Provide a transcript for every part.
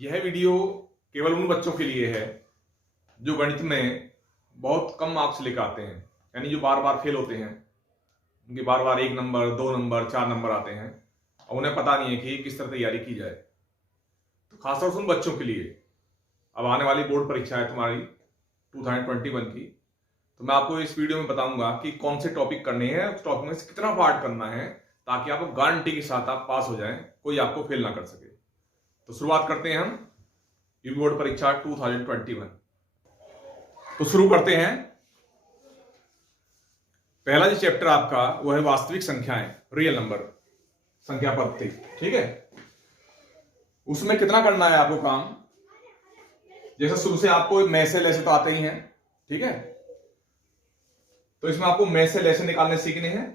यह वीडियो केवल उन बच्चों के लिए है जो गणित में बहुत कम मार्क्स लेकर आते हैं, यानी जो बार बार फेल होते हैं, उनके बार बार 1 नंबर 2 नंबर 4 नंबर आते हैं और उन्हें पता नहीं है कि किस तरह तैयारी की जाए। तो खासतौर से उन बच्चों के लिए अब आने वाली बोर्ड परीक्षा है तुम्हारी 2021 की, तो मैं आपको इस वीडियो में बताऊंगा कि कौन से टॉपिक करने हैं, उस टॉपिक में से कितना पार्ट करना है ताकि आपको गारंटी के साथ आप पास हो जाएं, कोई आपको फेल ना कर सके। तो शुरुआत करते हैं हम यूपी बोर्ड परीक्षा 2021। तो शुरू करते हैं। पहला जो चैप्टर आपका वो है वास्तविक संख्याएं, रियल नंबर, संख्या पद्धति। ठीक है, उसमें कितना करना है आपको काम। जैसे शुरू से आपको मैसे लेसे तो आते ही हैं, ठीक है, तो इसमें आपको मैसे लेसे निकालने सीखने हैं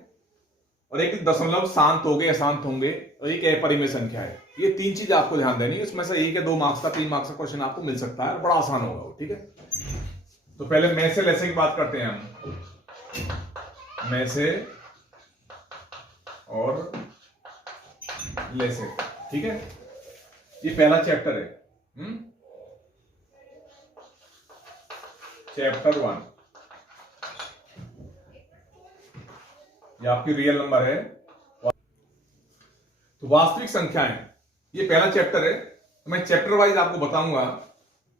और एक दशमलव शांत होंगे अशांत होंगे और एक अपरिमेय संख्या है। ये 3 चीज आपको ध्यान देनी है। इसमें से 1 या 2 मार्क्स का 3 मार्क्स का क्वेश्चन आपको मिल सकता है, बड़ा आसान होगा वो। ठीक है, तो पहले मैसे लेसे की बात करते हैं हम। मैसे और लेसे, ठीक है, ये पहला चैप्टर है। चैप्टर 1 ये आपकी रियल नंबर है। तो वास्तविक संख्याएं ये पहला चैप्टर है। तो मैं चैप्टर वाइज आपको बताऊंगा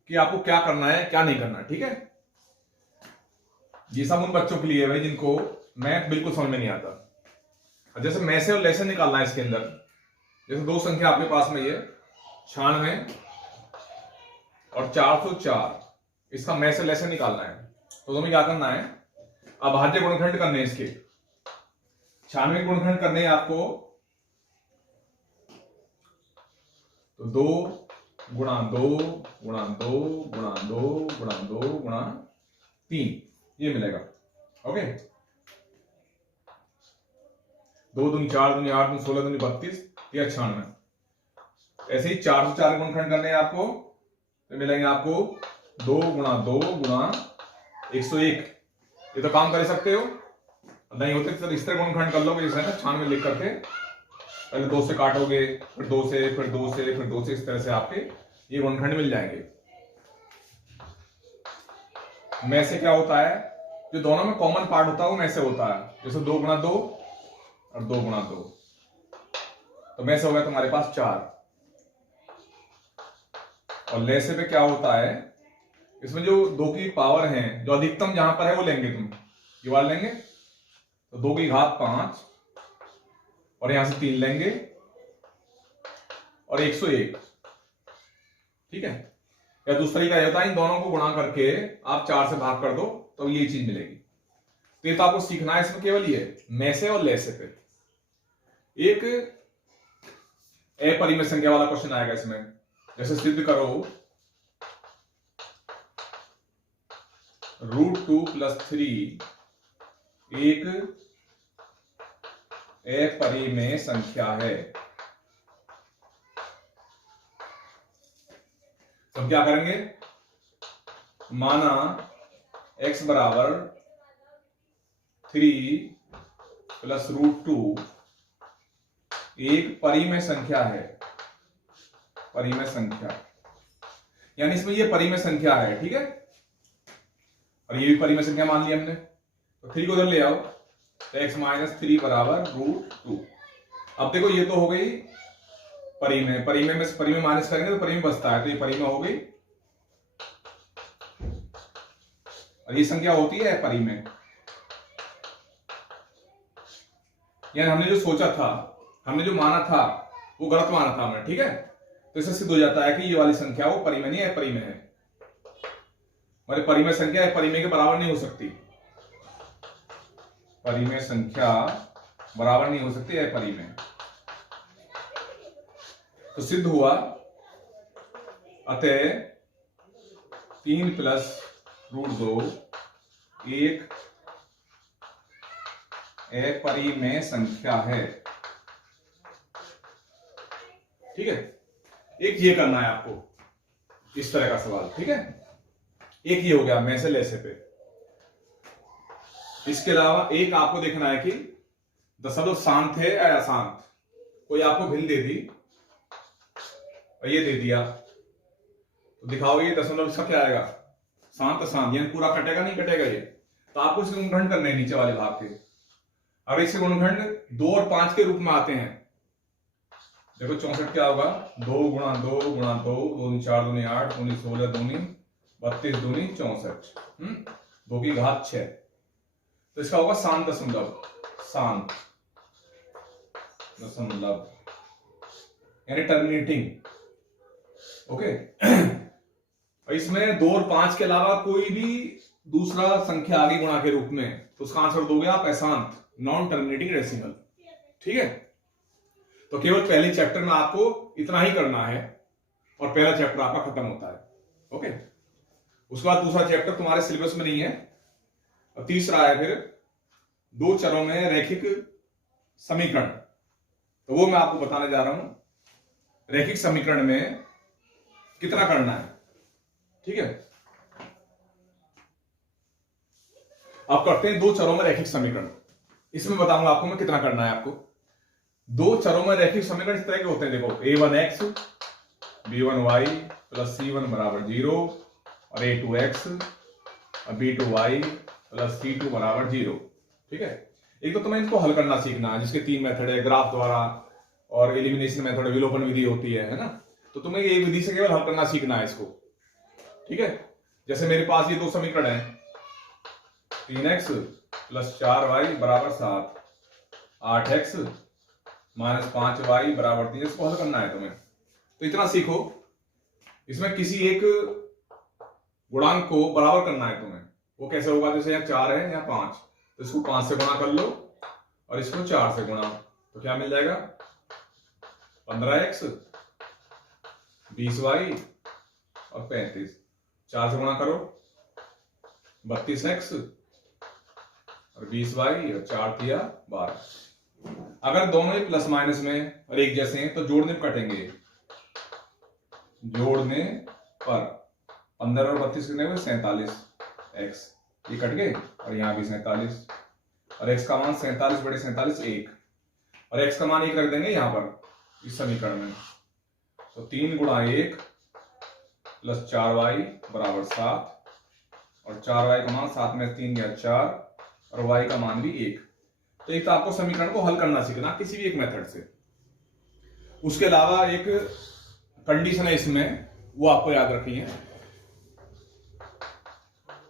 कि आपको क्या करना है क्या नहीं करना है। ठीक है, ये सब उन बच्चों के लिए है भाई जिनको मैथ बिल्कुल समझ में नहीं आता। जैसे मैसे और लेसे निकालना है इसके अंदर, जैसे 2 संख्या आपके पास में ये 96 और 404, इसका मैसे लेसे निकालना है। तो तुम्हें क्या करना है, अभाज्य गुणनखंड करने हैं इसके। 96 गुणनखंड करने हैं आपको, तो 2 गुणा 2 गुणा 2 गुणा 2 गुणा 2 गुणा 3 ये मिलेगा। ओके, 2 दूनी 4 दूनी 8 दूनी 16 दूनी 32 या 96। ऐसे ही 404 गुणनखंड करने हैं आपको, तो मिलेंगे आपको 2 गुणा 2 गुणा 101। ये तो काम कर सकते हो, नहीं होते तो इस तरह गुणनखंड कर लो, जैसे ना 96 लिख करके पहले 2 से काटोगे, फिर 2 से, फिर 2 से, फिर 2 से, इस तरह से आपके ये गुणनखंड मिल जाएंगे। में से क्या होता है, जो दोनों में कॉमन पार्ट होता है वो में से होता है। जैसे 2 गुणा 2 और 2 गुणा 2, तो में से हो गया तुम्हारे पास 4। और लेसे पे क्या होता है, इसमें जो 2 की पावर है, जो अधिकतम जहां पर है वो लेंगे तुम, ये वाला लेंगे, तो 2 की घात 5 और यहां से 3 लेंगे और 101। ठीक है, या दूसरी क्या होता है, इन दोनों को गुणा करके आप 4 से भाग कर दो तो ये चीज मिलेगी। तो ये तो आपको सीखना है इसमें केवल ये मैसे और लेसे पे। एक अपरिमेय संख्या वाला क्वेश्चन आएगा इसमें, जैसे सिद्ध करो √2 + 3 एक अपरिमेय संख्या है। तो हम क्या करेंगे, माना x बराबर 3 + √2 एक परिमेय संख्या है। परिमेय संख्या यानी इसमें ये परिमेय संख्या है, ठीक है, और ये भी परिमेय संख्या मान लिया हमने। तो 3 को उधर ले आओ, तो x - 3 बराबर √2। अब देखो ये तो हो गई परिमेय, परिमेय में से परिमेय माइनस करेंगे तो परिमेय बचता है, तो ये परिमेय हो गई। और ये संख्या होती है परिमेय। यानी हमने जो सोचा था, हमने जो माना था वो गलत माना था हमने, ठीक है, तो इससे सिद्ध हो जाता है कि ये वाली संख्या वो परिमेय नहीं है, अपरिमेय है। हमारे परिमेय संख्या परिमेय के बराबर नहीं हो सकती, परिमेय संख्या बराबर नहीं हो सकती है परिमेय। तो सिद्ध हुआ, अतः 3 + √2 एक अपरिमेय संख्या है। ठीक है, एक ये करना है आपको, इस तरह का सवाल। ठीक है, एक ये हो गया मैसे लेसे पे। इसके अलावा एक आपको देखना है कि दशमलव शांत है या अशांत। कोई आपको भिन्न दे दी और ये दे दिया तो दिखाओगे ये दशमलव इसका क्या आएगा, शांत शांत, यानी पूरा कटेगा नहीं कटेगा ये। तो आपको इसके गुणनखंड करने हैं नीचे वाले भाग के। अगर इसके गुणनखंड 2 और 5 के रूप में आते हैं, देखो 64 क्या होगा, 2 गुणा 2 गुणा 2, 2 4 दूनी 8, 2 16 दूनी 32 दूनी 64, 2 की घात 6। तो इसका होगा शांत दशमलव, शांत दशमलव यानी टर्मिनेटिंग। ओके और इसमें 2 और 5 के अलावा कोई भी दूसरा संख्या आगे गुणा के रूप में, तो उसका आंसर दोगे आप अशांत, नॉन टर्मिनेटिंग डेसिमल। ठीक है, तो केवल पहले चैप्टर में आपको इतना ही करना है और पहला चैप्टर आपका खत्म होता है। ओके, उसके बाद दूसरा चैप्टर तुम्हारे सिलेबस में नहीं है। और तीसरा है फिर 2 चरों में रैखिक समीकरण, तो वो मैं आपको बताने जा रहा हूं, रैखिक समीकरण में कितना करना है। ठीक है, अब करते हैं 2 चरों में रैखिक समीकरण। इसमें बताऊंगा आपको मैं कितना करना है आपको। 2 चरों में रैखिक समीकरण इस तरह के होते हैं, देखो a1x b1y प्लस c1 बराबर 0 और a2x और b2y प्लस c2 बराबर 0। ठीक है, एक तो तुम्हें इनको हल करना सीखना है, जिसके 3 मेथड है, ग्राफ द्वारा और एलिमिनेशन मेथड, विलोपन विधि होती है ना। तो तुम्हें ये विधि से केवल हल करना सीखना है इसको। ठीक है, जैसे मेरे पास ये 2 समीकरण है, 3x प्लस 4y बराबर 7, 8x माइनस 5y बराबर 3, इसको हल करना है तुम्हें। तो इतना सीखो, इसमें किसी एक गुणांक को बराबर करना है तुम्हें। वो कैसे होगा, जैसे यहाँ 4 है यहाँ 5, तो इसको 5 से गुणा कर लो और इसको 4 से गुणा, तो क्या मिल जाएगा 15x 20y और 35, 4 से गुणा करो 32x और 20y और 4 दिया 12। अगर दोनों ही प्लस माइनस में और एक जैसे हैं तो जोड़ने पर कटेंगे, जोड़ने पर 15 और 32 कितने हुए 47x, ये कट गए और यहां भी 47 और x का मान 47 बटे 47 1, और x का मान 1 रख देंगे यहां पर इस समीकरण में। तो 3 गुणा 1 प्लस 4y बराबर 7 और 4y का मान 7 में 3 या 4 और y का मान भी 1। तो एक तो आपको समीकरण को हल करना सीखना किसी भी एक मेथड से। उसके अलावा एक कंडीशन है इसमें, वो आपको याद रखनी है,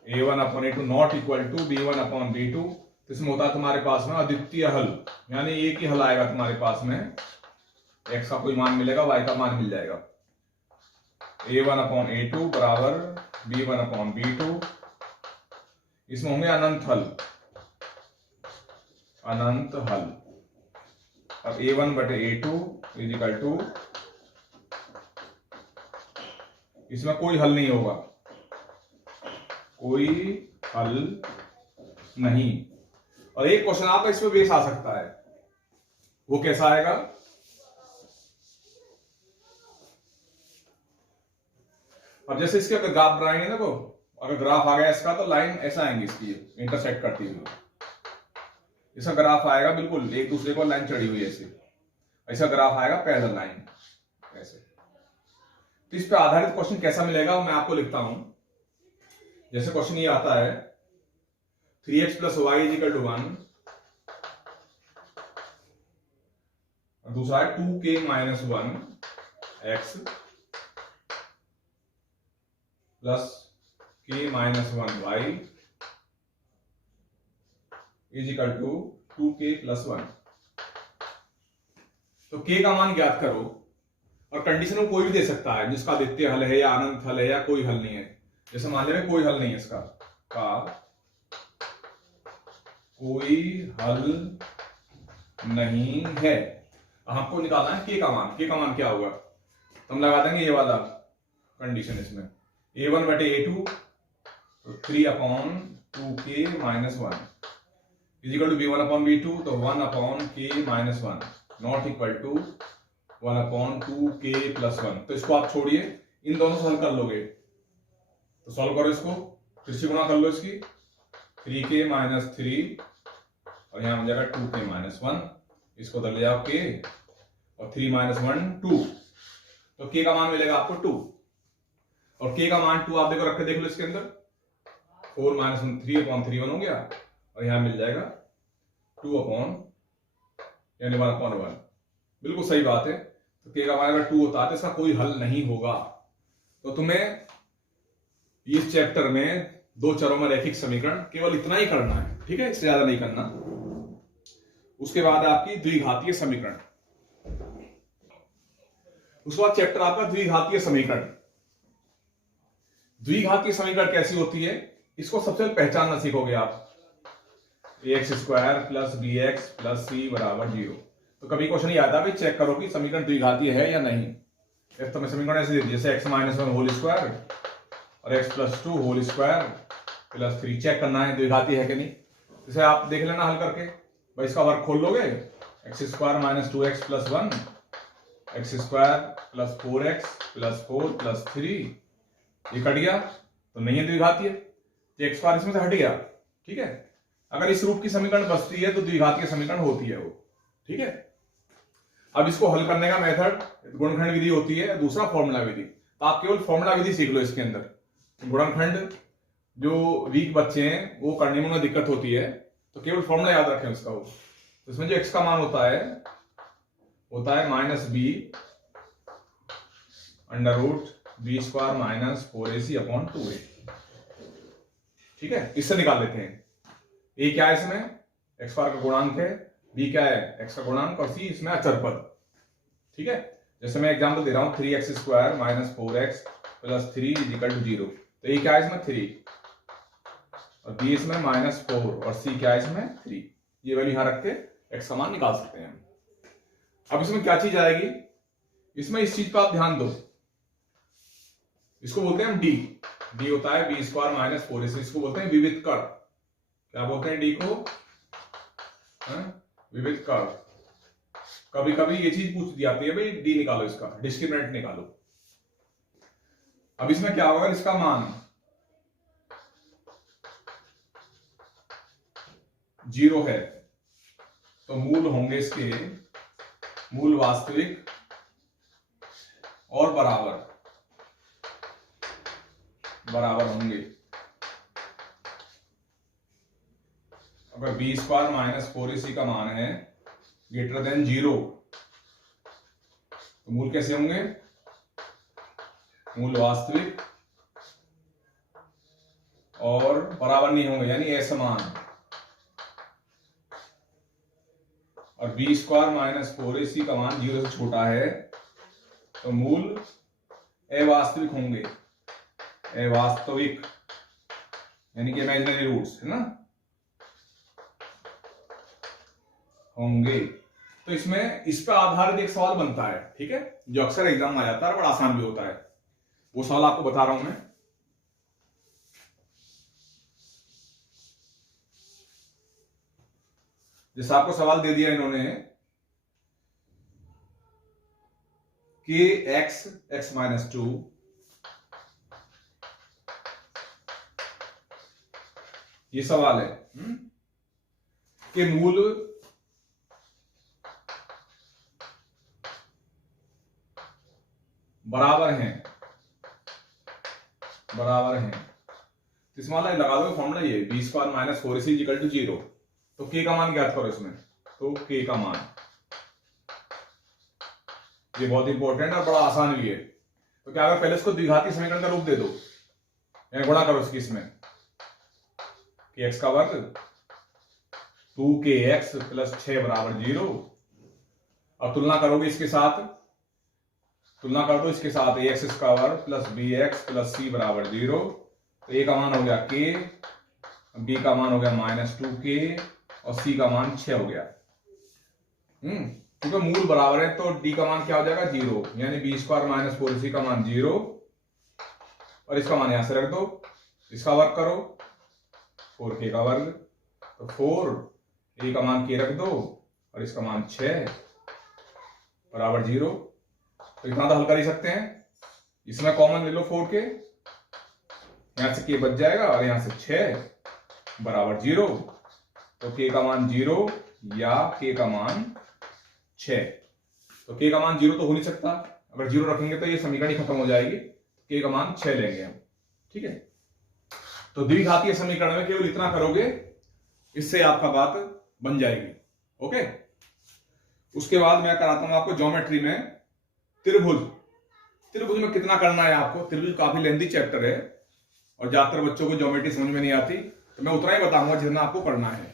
a1/a2 not equal to b1/b2। तो इसमें होता है तुम्हारे पास में अद्वितीय हल, यानी एक ही हल आएगा तुम्हारे पास में, x का कोई मान मिलेगा, y का मान मिल जाएगा। a1/a2 बराबर b1/b2, इसमें होंगे अनंत हल, अनंत हल। अब a1/a2 इजिकल टू, इसमें कोई हल नहीं होगा, कोई हल नहीं। और एक क्वेश्चन आपका इसमें बेस आ सकता है, वो कैसा आएगा, अब जैसे इसके अगर ग्राफ बनाएंगे ना, तो अगर ग्राफ आ गया इसका तो लाइन ऐसा आएंगी इसकी इंटरसेक्ट करती हुई, इसका ग्राफ आएगा बिल्कुल एक दूसरे को लाइन चढ़ी हुई ऐसे, ऐसा ग्राफ आएगा पैरेलल लाइन ऐसे। तो इस पे आधारित क्वेश्चन कैसा मिलेगा मैं आपको लिखता हूं। जैसे क्वेश्चन ये आता है 3x plus Y is equal to 1, दूसरा है 2k minus 1x plus k minus 1y equal to 2k plus 1। तो k का मान ज्ञात करो, और कंडीशन में कोई भी दे सकता है, जिसका अद्वितीय हल है या अनंत हल है या कोई हल नहीं है। जैसे मान लें कोई हल नहीं है, इसका का कोई हल नहीं है, हमको निकालना है k का मान। k का मान क्या होगा, तो हम लगा देंगे ये वाला कंडीशन इसमें, a1/a2 तो 3/2k minus 1 is equal to b1/b2 तो 1/k minus 1 not equal to 1/2k plus 1। तो इसको आप छोड़िए, इन दोनों से हल कर लोगे, तो सॉल्व करो इसको, फिर से गुणा कर लो इसकी, 3k माइनस 3 और यहां हो जाएगा 2k माइनस 1, इसको उधर ले जाओ k और 3 माइनस 1 2, तो k का मान मिलेगा आपको 2। और k का मान 2 आप देखो रख के देख लो इसके अंदर, 4 माइनस 3/3 हो गया, और यहां मिल जाएगा 2 अपॉन यानी 1/1। बिल्कुल सही बात है। तो k का मान अगर 2 होता है तो इसका कोई हल नहीं होगा। तो तुम्हें इस चैप्टर में दो चरों में रैखिक समीकरण केवल इतना ही करना है, ठीक है, इससे ज्यादा नहीं करना। उसके बाद आपकी द्विघातीय समीकरण, उसके बाद चैप्टर आपका द्विघातीय समीकरण। द्विघातीय समीकरण कैसी होती है, इसको सबसे पहले पहचानना सीखोगे आप। ax² + bx + c = 0। तो कभी क्वेश्चन नहीं आता भाई चेक करो कि समीकरण द्विघातीय है या नहीं। तो मैं समीकरण ऐसे दे दी जैसे x-1² और x + 2² + 3 चेक करना है द्विघातीय है कि नहीं। जैसे आप देख लेना हल करके, भाई इसका वर्ग खोल लोगे, x² - 2x + 1 x² + 4x + 4 + 3, ये कट गया तो नहीं है द्विघातीय, तो x² इसमें से हट गया, ठीक है। अगर इस रूप की समीकरण बचती है तो द्विघातीय समीकरण होती है वो, ठीक है। अब इसको हल करने का मेथड गुणनखंड विधि होती है, दूसरा फॉर्मूला विधि। तो आप केवल फॉर्मूला विधि सीख लो इसके अंदर। गुणनखंड जो वीक बच्चे हैं वो करने में उन्हें दिक्कत होती है, तो केवल फॉर्मूला याद रखें उसका। वो तो इसमें जो x का मान होता है -b √b² - 4ac/2a, ठीक है। इससे निकाल लेते हैं। a क्या है इसमें, x² का गुणांक है, b क्या है, x का गुणांक, और c इसमें अचर पद, ठीक है। जैसे मैं एग्जांपल दे रहा हूं 3x² - 4x + 3 = 0। तो a क्या है इसमें 3, और b इसमें -4, और c क्या है इसमें 3। ये वैल्यू यहां रख के x का मान निकाल सकते हैं। अब इसमें क्या चीज आएगी, इसमें इस चीज पर आप ध्यान दो, इसको बोलते हैं हम d होता है b² - 4ac, इसको बोलते हैं विविध कर। क्या बोलते हैं d को, विविध कर। कभी कभी ये चीज पूछ दी जाती है, भाई d निकालो, इसका डिस्क्रिमिनेंट निकालो। अब इसमें क्या होगा, इसका मान 0 है तो मूल होंगे इसके, मूल वास्तविक और बराबर होंगे। अगर b² - 4ac का मान है >0, तो मूल कैसे होंगे, मूल वास्तविक और बराबर नहीं होंगे, यानी असमान। और b² - 4ac का मान 0 से छोटा है तो मूल अवास्तविक होंगे, अवास्तविक यानी कि इमेजिनरी रूट्स है ना, होंगे। तो इसमें इस पर आधारित एक सवाल बनता है, ठीक है, जो अक्सर एग्जाम में आ जाता है और बड़ा आसान भी होता है। वो सवाल आपको बता रहा हूं मैं। जैसे आपको सवाल दे दिया इन्होंने कि x - 2 ये सवाल है कि मूल बराबर हैं, तो इसमें लगा दो फॉर्मूला ये b² - 4ac = 0। तो k का मान ज्ञात करो इसमें, तो k का मान, ये बहुत इंपॉर्टेंट और बड़ा आसान भी है। तो क्या अगर पहले इसको द्विघातीय समीकरण का रूप दे दो, यानी गुणा करो इसकी इसमें, कि x का वर्ग 2kx + 6 = 0। अब तुलना करोगे इसके साथ, तुलना कर दो इसके साथ ax² + bx + c = 0। तो a का मान हो गया k, b का मान हो गया -2k, और c का मान 6 हो गया। क्योंकि मूल बराबर है तो d का मान क्या हो जाएगा 0, यानी b² - 4ac का मान 0, और इसका मान यहां से रख दो, इसका वर्ग करो 4k का वर्ग, तो 4 a का मान k रख दो और इसका मान 6 = 0। तो इतना तो हल कर ही सकते हैं। इसमें कॉमन ले लो 4k, यहां से k बच जाएगा और यहां से 6 = 0। तो k का मान 0 या k का मान 6। तो k का मान 0 तो हो नहीं सकता, अगर 0 रखेंगे तो ये समीकरण ही खत्म हो जाएगी। k का मान 6 लेंगे हम, ठीक है। तो द्विघातीय समीकरण में केवल इतना करोगे, इससे आपका बात बन जाएगी, ओके। उसके बाद मैं कराता हूं आपको ज्योमेट्री में त्रिभुज। त्रिभुज में कितना करना है आपको, त्रिभुज काफी लेंथी चैप्टर है और ज्यादातर बच्चों को ज्योमेट्री समझ में नहीं आती, तो मैं उतना ही बताऊंगा जितना आपको पढ़ना है।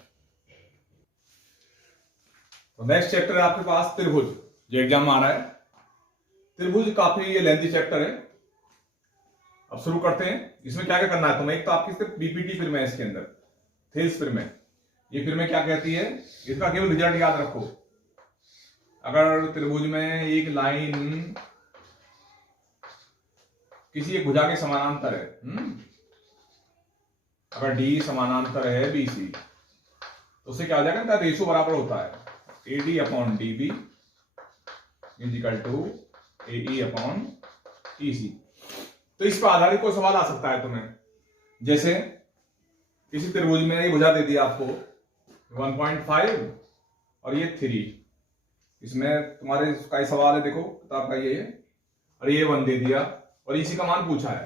तो नेक्स्ट चैप्टर है आपके पास त्रिभुज, जो एग्जाम में आ रहा है। त्रिभुज काफी लेंथी चैप्टर है। अब शुरू करते हैं। इसमें क्या क्या करना है तुम्हें, एक तो आपकी सिर्फ बीपीटी फिल्म है इसके अंदर, थेल्स फिल्म है। ये फिल्में क्या कहती है, इसका केवल रिजल्ट याद रखो। अगर त्रिभुज में एक लाइन किसी एक भुजा के समानांतर है, अगर डी समानांतर है बीसी, तो उससे क्या हो जाएगा, रेशो बराबर होता है AD upon DB is equal to AE upon EC। तो इस पर आधारित कोई सवाल आ सकता है तुम्हें, जैसे किसी त्रिभुज में ये भुजा दे दिया आपको 1.5 और ये 3, इसमें तुम्हारे का सवाल है, देखो किताब का ये है, और ये 1 दे दिया और इसी का मान पूछा है,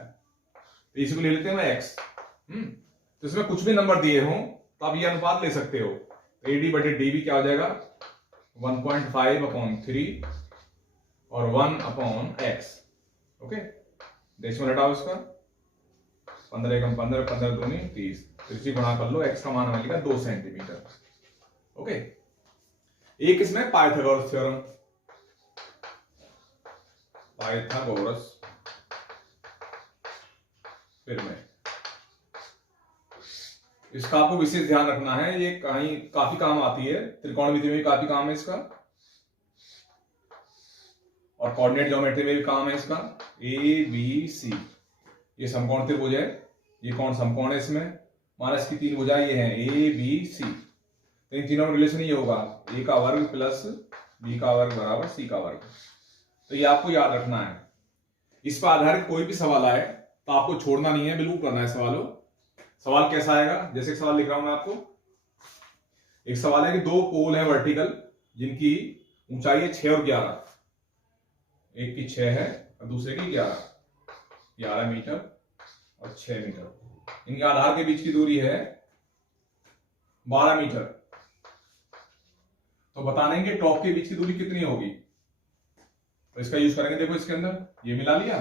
तो इसी को ले लेते हैं x। तो इसमें कुछ भी नंबर दिए हो तो आप ये अनुपात ले सकते हो। तो AD बटे DB क्या हो जाएगा, 1.5 अपॉन 3 और 1 अपॉन x, ओके। डेसिमल हटाओ इसका, 15 कम 15, 15 दूनी 30, तो इसी गुणा कर लो, x का मान मिलेगा 2 सेंटीमीटर, ओके। एक इसमें पाइथागोरस थ्योरम, पाइथागोरस फिर में इसका आपको विशेष ध्यान रखना है, ये कहीं काफी काम आती है, त्रिकोणमिति में भी काफी काम है इसका, और कोऑर्डिनेट ज्योमेट्री में भी काम है इसका। ABC ये समकोण त्रिभुज है, ये कौन समकोण है, इसमें माइनस की 3 भुजाएं ये हैं ABC, तो इन तीनों में रिलेशन ये होगा A का वर्ग प्लस B का वर्ग बराबर C का वर्ग। तो ये आपको याद रखना है। इस पर आधारित कोई भी सवाल आए तो आपको छोड़ना नहीं है, बिल्कुल करना है सवालों। सवाल कैसा आएगा, जैसे एक सवाल लिख रहा हूं मैं आपको। एक सवाल है कि 2 पोल है वर्टिकल, जिनकी ऊंचाई है 6 और 11, एक की 6 है और दूसरे की 11 मीटर और 6 मीटर। इनके आधार के बीच की दूरी है 12 मीटर। तो बताने के टॉप के बीच की दूरी कितनी होगी, तो इसका यूज करेंगे। देखो इसके अंदर ये मिला लिया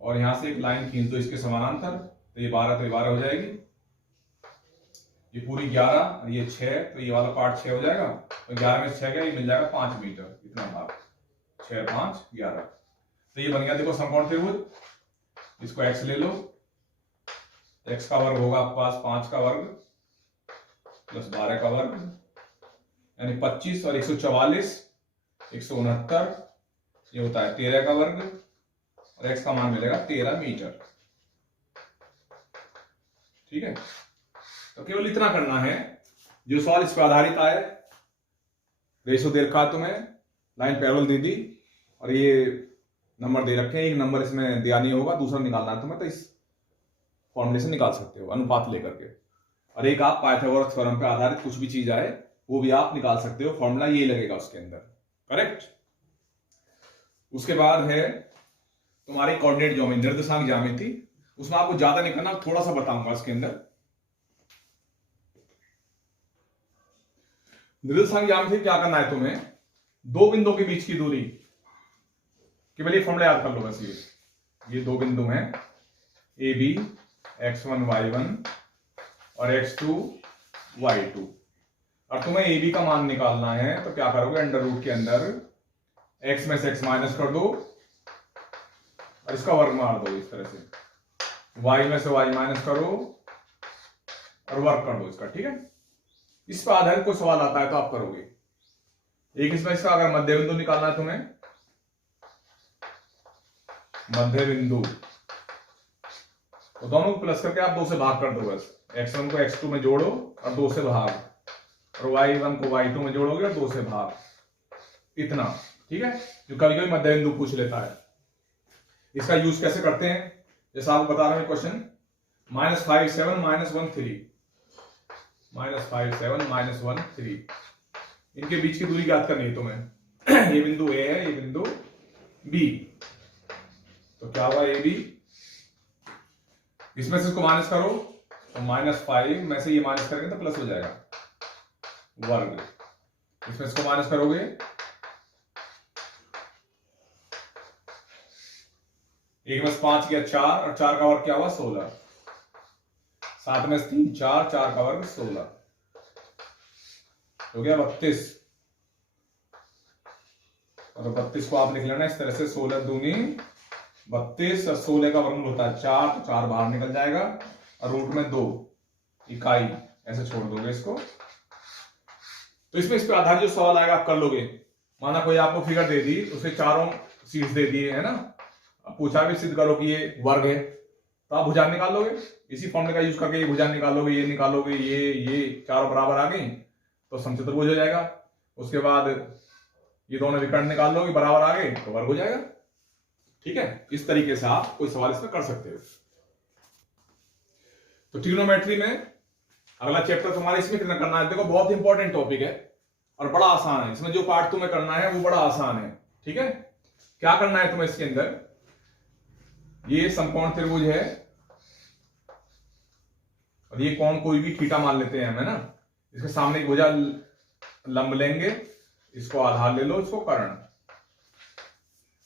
और यहां से एक लाइन खींच दो इसके समानांतर, तो ये 12 तो ये 12 हो जाएगी, ये पूरी 11 और ये 6, तो ये वाला पार्ट 6 हो जाएगा, तो 11 में 6 गया, ये मिल जाएगा 5 मीटर, इतना भाग 6 5 11। तो ये बन गया देखो समकोण त्रिभुज। इसको x ले लो, x का वर्ग होगा आपके पास 5 का वर्ग प्लस 12 का वर्ग, यानी 25 और 144 169, ये होता है 13 का वर्ग, और x का मान मिलेगा 13 मीटर, ठीक है। तो केवल इतना करना है, जो सवाल इस पर आधारित आए, रेशो दे रखा तुम्हें, लाइन पैरेलल दे दी और ये नंबर दे रखे हैं, एक नंबर इसमें दिया नहीं होगा, दूसरा निकालना है तुम्हें, तो इस फॉर्मूले से निकाल सकते हो अनुपात लेकर के। और एक आप पाइथागोरस थ्योरम पे आधारित कुछ भी चीज आए वो भी आप निकाल सकते हो, फॉर्मूला ये लगेगा उसके अंदर, करेक्ट। उसके बाद है तुम्हारी कोऑर्डिनेट ज्योमेट्री, निर्देशांक ज्यामिति। उसमें आपको ज्यादा नहीं करना, थोड़ा सा बताऊंगा इसके अंदर। निर्देशांक ज्यामिति क्या करना है तुम्हें, 2 बिंदुओं के बीच की दूरी, केवल ये फॉर्मूला याद कर लो बस। ये 2 बिंदु हैं AB, x1 y1 और x2 y2, और तुम्हें AB का मान निकालना है, तो क्या करोगे, अंडर रूट के अंदर x में से x माइनस कर दो और इसका वर्ग मार दो इस तरह से, y में से y माइनस करो और वर्ग कर दो इसका, ठीक है। इस पर आधारित कोई सवाल आता है तो आप करोगे। एक इसमें इसका अगर मध्य बिंदु निकालना है तुम्हें, मध्य बिंदु, तो दोनों को प्लस करके आप 2 से भाग कर दो बस। x1 को x2 में जोड़ो और 2 से भाग, और y1 को y2 में जोड़ोगे और 2 से भाग, इतना, ठीक है। जो कभी कभी मध्य बिंदु पूछ लेता है। इसका यूज कैसे करते हैं, जैसा आपको बता रहा हूं क्वेश्चन, -5 7 -1 3, -5 7 -1 3, इनके बीच की दूरी ज्ञात करनी है तुम्हें। ये बिंदु A है, ये बिंदु B, तो क्या होगा ए बी, इसमें से इसको माइनस करो तो -5 में से ये माइनस करेंगे तो प्लस हो जाएगा वर्ग, इसमें इसको माइनस करोगे एक में 5 किया 4 और 4 का वर्ग क्या हुआ 16, 7 में 3 4, 4 का वर्ग 16 हो गया 32। और 32 को आप लिख लेना इस तरह से 16 दूनी 32 और 16 का वर्गमूल होता है 4, तो 4 बाहर निकल जाएगा और रूट में 2 इकाई ऐसे छोड़ दोगे इसको। तो इसमें इस पे आधारित जो सवाल आएगा आप कर लोगे। माना कोई आपको फिगर दे दी, उसे चारों सीट्स दे दिए है ना, अब पूछा भी सिद्ध करो कि ये वर्ग है, तो आप भुजाएं निकाल लोगे इसी फॉर्मूले का यूज करके, ये भुजाएं निकालोगे, ये निकालोगे, ये चारों बराबर आ गई तो समचतुर्भुज हो जाएगा। उसके बाद ये दोनों विकर्ण निकाल लोगे, बराबर आ गए तो वर्ग हो जाएगा। ठीक है, इस तरीके से आप कोई सवाल इसमें कर सकते हो। तो ट्रिग्नोमेट्री में अगला चैप्टर तुम्हारे इसमें कितना करना है, देखो बहुत इंपॉर्टेंट टॉपिक है और बड़ा आसान है। इसमें जो पार्ट तुम्हें करना है वो बड़ा आसान है। ठीक है, क्या करना है तुम्हें इसके अंदर, ये समकोण त्रिभुज है और ये कोण कोई भी थीटा मान लेते हैं हम, है ना। इसके सामने एक भुजा लंब लेंगे, इसको आधार ले लो, इसको कर्ण।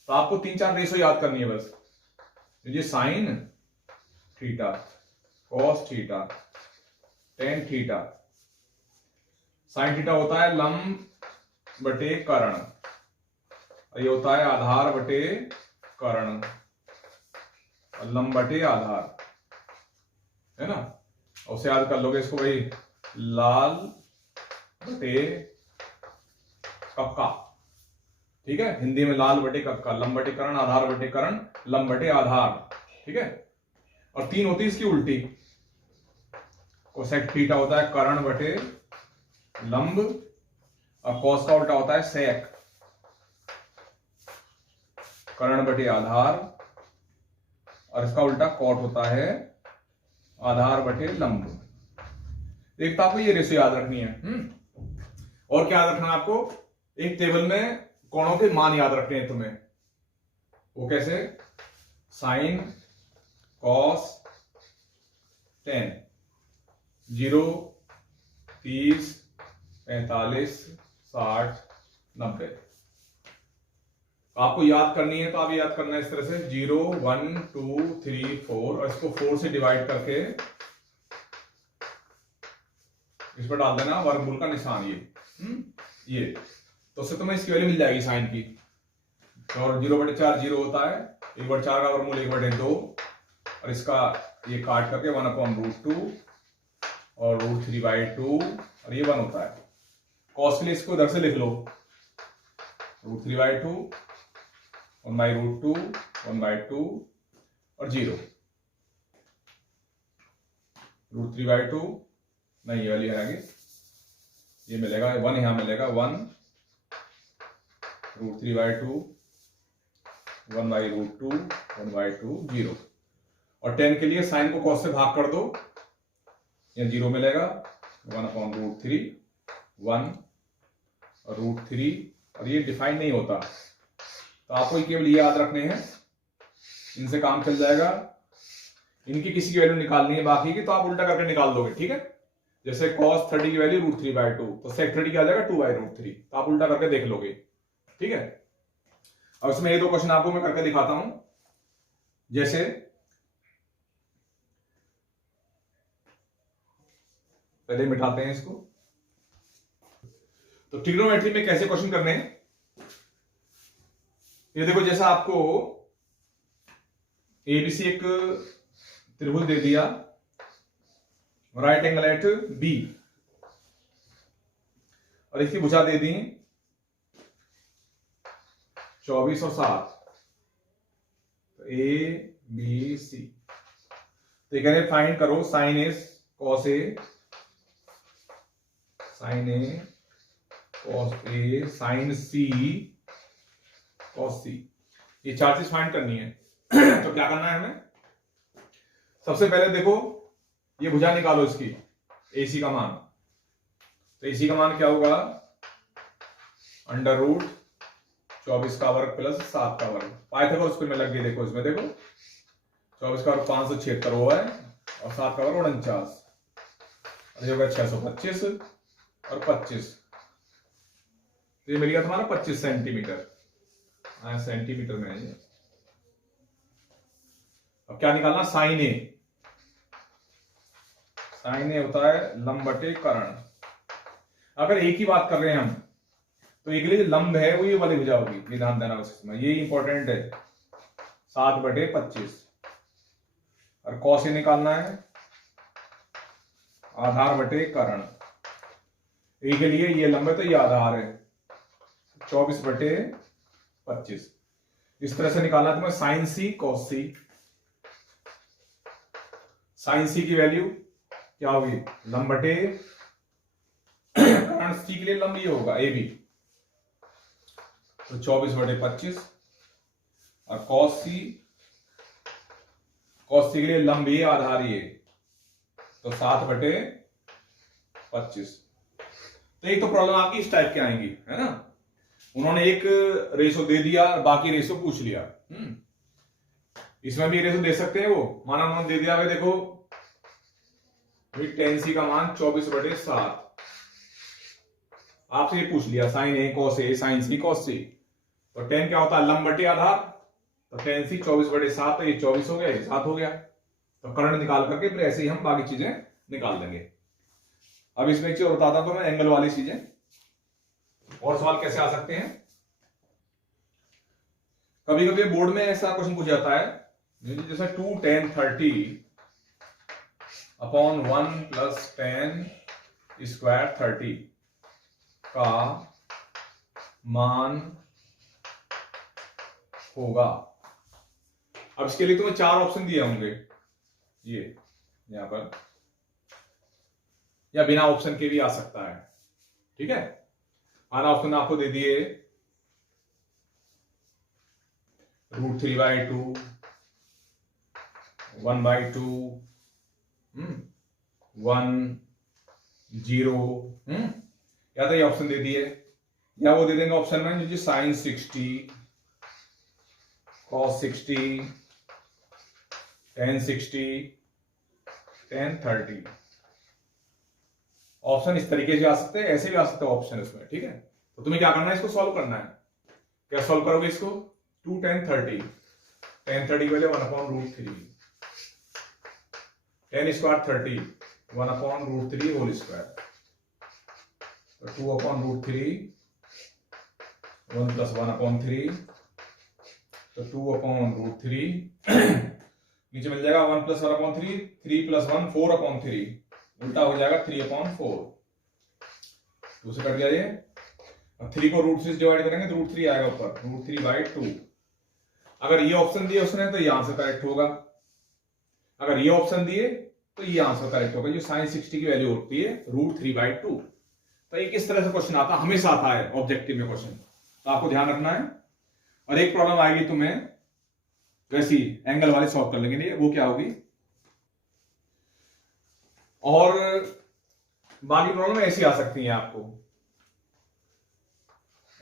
तो आपको 3-4 रेशो याद करनी है बस। ये sine theta, cos theta, tan theta. Sine theta होता है लंब बटे कर्ण और ये होता है आधार बटे कर्ण, लंब बटे आधार, है ना। और उसे याद कर लोगे इसको भाई, लाल बटे कक्का। ठीक है, हिंदी में लाल बटे कक्का, लंब बटे कर्ण, आधार बटे कर्ण, लंब बटे आधार। ठीक है, और 3 होती है इसकी उल्टी, कोसेक थीटा होता है कर्ण बटे लंब और कॉस का उल्टा होता है सेक, कर्ण बटे आधार, और इसका उल्टा कॉट होता है आधार बटे लंब। एक तो आपको ये रेशो याद रखनी है। और क्या याद रखना है आपको, एक टेबल में कोणों के मान याद रखने हैं तुम्हें। वो कैसे, साइन, कॉस, टेन, 0, 30, 45, 60, 90 आपको याद करनी है। तो आप याद करना है इस तरह से 0, 1, 2, 3, 4 और इसको 4 से डिवाइड करके इस पर डाल देना वर्गमूल का निशान, ये तो उससे तुम्हें इसकी वैल्यू मिल जाएगी साइन की। और 0/4 0 होता है, 1/4 का वर्गमूल 1/2 और इसका ये काट करके 1/√2 और √3/2 और ये 1 होता है। कॉस के लिए इसको इधर से लिख लो, √3/2, 1/√2, 1/2 और 0, √3/2 नहीं, ये वाली आगे ये मिलेगा 1, यहां मिलेगा 1, √3/2, 1/√2, 1/2, 0। और 10 के लिए साइन को कॉस से भाग कर दो, यह 0 मिलेगा, 1/√3, 1 और √3 और ये डिफाइन नहीं होता, तो आपको केवल ये याद रखने हैं, इनसे काम चल जाएगा। इनकी किसी की वैल्यू निकालनी है बाकी की, तो आप उल्टा करके निकाल दोगे। ठीक है, जैसे cos 30 की वैल्यू √3/2 तो sec 30 क्या आ जाएगा 2/√3, तो आप उल्टा करके देख लोगे। ठीक है, अब इसमें ये 2 क्वेश्चन आपको मैं करके दिखाता हूं। जैसे पहले मिटाते हैं इसको। तो ट्रिग्नोमेट्री में कैसे क्वेश्चन करने हैं, ये देखो, जैसा आपको एबीसी एक त्रिभुज दे दिया, राइट एंगल एट बी, और इसकी भुजा दे दी 24 और 7, तो ए बी सी। तो ये कह रहे फाइंड करो sign A cos A, sign A cos A, sign C cos सी, ये 4 चीज फाइंड करनी है। तो क्या करना है हमें, सबसे पहले देखो ये भुजा निकालो इसकी, AC का मान। तो AC का मान क्या होगा, √3 24 का वर्ग प्लस 7 का वर्ग। पाइथागोरस में लग गई, देखो इसमें देखो 24 का वर्ग 576 हुआ है और 7 का वर्ग 49, ये होगा 625 और 25, तो ये मिल गया तुम्हारा 25 सेंटीमीटर। सेंटीमीटर में है ये। अब क्या निकालना, साइन ए। साइन ए होता है लंब बटे कर्ण। अगर एक ही बात कर रहे हैं हम तो एक लिए लंब है वो ये वाली भुजा होगी, विधान देना में ये इंपॉर्टेंट है, 7/25। और कौन से निकालना है, आधार बटे कर्ण। ए के लिए ये लंब है तो ये आधार है, 24/25। इस तरह से निकालना तुम्हें साइन सी कॉस सी। साइन सी की वैल्यू क्या होगी, लंब बटे कर्ण। सी के लिए लंब ये होगा ए बी, तो 24/25। और कॉस सी के लिए लंब ये आधार ये, तो 7/25। तो एक तो प्रॉब्लम आपकी इस टाइप की आएंगी, है ना। उन्होंने एक रेशो दे दिया, बाकी रेशो पूछ लिया। इसमें भी रेशो दे सकते हैं वो, माना उन्होंने दे दिया, देखो tan c का मान 24/7। आपसे ये पूछ लिया sign A cos A sign C cos सी, तो tan क्या होता है, लंब बटे आधार, तो tan c 24/7, तो ये 24 हो गया, ये 7 हो गया। तो कर्ण निकाल करके फिर ऐसे ही हम बाकी चीजें निकाल देंगे। अब इसमें एक चीज और बताता हूं तो मैं, एंगल वाली चीजें और सवाल कैसे आ सकते हैं। कभी कभी बोर्ड में ऐसा क्वेश्चन पूछ जाता है, जैसे 2 tan 30 अपॉन 1 + tan² 30 का मान होगा। अब इसके लिए तुम्हें 4 ऑप्शन दिए होंगे, ये यहां पर, या बिना ऑप्शन के भी आ सकता है, ठीक है। आना ऑप्शन आपको दे दिए √3/2, 1/2, 1, 0, या तो ये ऑप्शन दे दिए, या वो दे देंगे ऑप्शन में जो sin 60, cos 60, tan 60, tan 30। Option इस तरीके से आ सकते हैं, ऐसे भी आ सकते हैं ऑप्शन इसमें, ठीक है। तो तुम्हें क्या करना है, इसको सॉल्व करना है। क्या सॉल्व करोगे इसको, 2 tan 30, tan 30 की वैल्यू 1/√3, tan² 30 1/√3 होल स्क्वायर, तो 2/√3, 1 + 1/3, तो 2/√3 नीचे मिल जाएगा 1 + 1/3, 3 + 1 4/3, उल्टा हो जाएगा 3/4, दूसरे कट गया ये। अब 3 को √3 से डिवाइड करेंगे तो √3 आएगा ऊपर, √3/2। अगर ये ऑप्शन दिए उसने तो ये आंसर करेक्ट होगा, अगर ये ऑप्शन दिए तो ये आंसर करेक्ट होगा। जो sin 60 की वैल्यू होती है √3/2। तो ये किस तरह से क्वेश्चन आता है, हमेशा आता है ऑब्जेक्टिव में क्वेश्चन, तो आपको ध्यान रखना है। और एक प्रॉब्लम आएगी तुम्हें वैसी एंगल वाले सॉल्व कर लेंगे, वो क्या होगी, और बाकी प्रॉब्लम ऐसी आ सकती है आपको।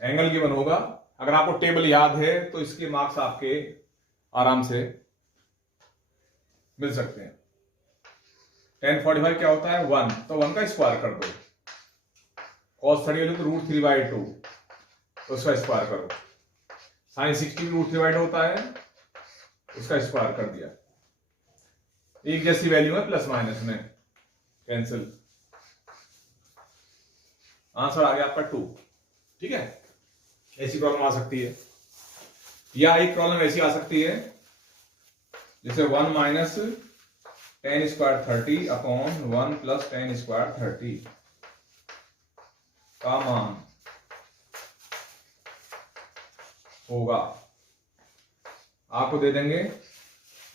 एंगल गिवन होगा, अगर आपको टेबल याद है तो इसके मार्क्स आपके आराम से मिल सकते हैं। tan 45 क्या होता है, 1, तो 1 का स्क्वायर कर दो। cos 30 तो √3/2, तो उसका स्क्वायर करो। sin 60 √3/2 होता है, उसका स्क्वायर कर दिया। एक जैसी वैल्यू है प्लस माइनस में, कैंसिल, आंसर आ गया आपका 2, ठीक है। ऐसी प्रॉब्लम आ सकती है, या एक प्रॉब्लम ऐसी आ सकती है जैसे 1 - tan² 30 अपॉन 1 + tan² 30 का मान होगा। आपको दे देंगे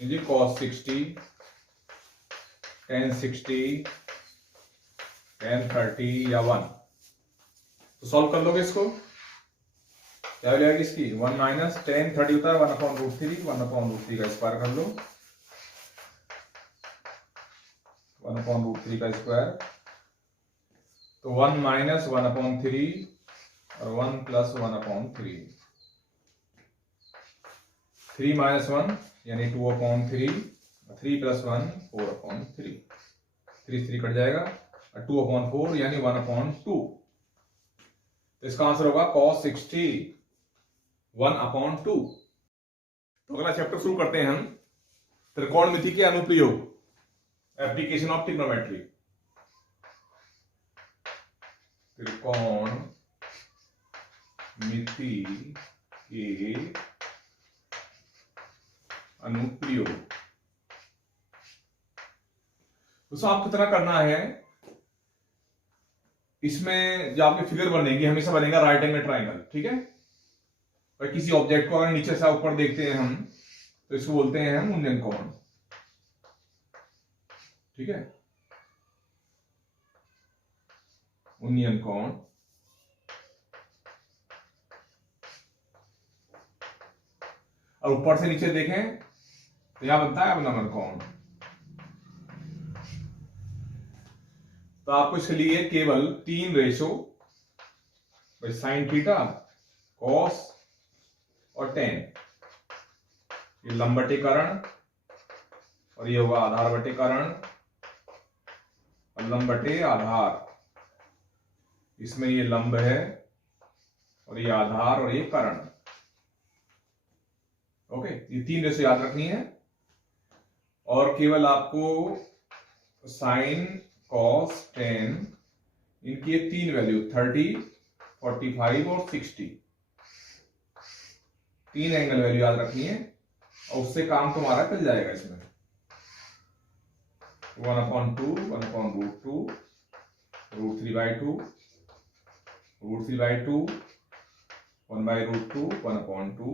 जी cos 60, tan 60, tan 30 या 1, तो सॉल्व कर लोगे इसको। क्या वैल्यू आएगी इसकी, 1 - tan 30 होता है 1/√3, 1/√3 का स्क्वायर कर लो, 1/√3 का स्क्वायर, तो 1 - 1/3 और 1 + 1/3, 3 - 1 यानी 2/3, 3 + 1 4/3, 3 3 कट जाएगा, और 2/4 यानी 1/2। तो इसका आंसर होगा cos 60 1/2। तो अगला चैप्टर शुरू करते हैं हम, त्रिकोणमिति के अनुप्रयोग, एप्लीकेशन ऑफ ट्रिग्नोमेट्री। त्रिकोणमिति के अनुप्रयोग। तो आपको तरह करना है, इसमें जो आपकी फिगर बनेगी हमेशा बनेगा राइट एंगल ट्राइंगल, ठीक है। और किसी ऑब्जेक्ट को अगर नीचे से ऊपर देखते हैं हम, तो इसको बोलते हैं हम उन्नयन कोण, ठीक है, उन्नयन कोण। और ऊपर से नीचे देखें तो यहां बनता है अवनमन कोण। तो आपको इसके लिए केवल 3 रेशो, साइन थीटा, कॉस और टेन, ये लंब बटे कर्ण, और ये होगा आधार बटे कर्ण, और लंब बटे आधार। इसमें ये लंब है और ये आधार और ये कर्ण। ओके, ये 3 रेशो याद रखनी है। और केवल आपको साइन, कॉस, टेन, इनकी ये 3 वैल्यू 30, 45 और 60, 3 एंगल वैल्यू याद रखनी है, और उससे काम तुम्हारा चल जाएगा। इसमें 1/2, 1/√2, √3/2, √3/2, 1/√2, 1/2,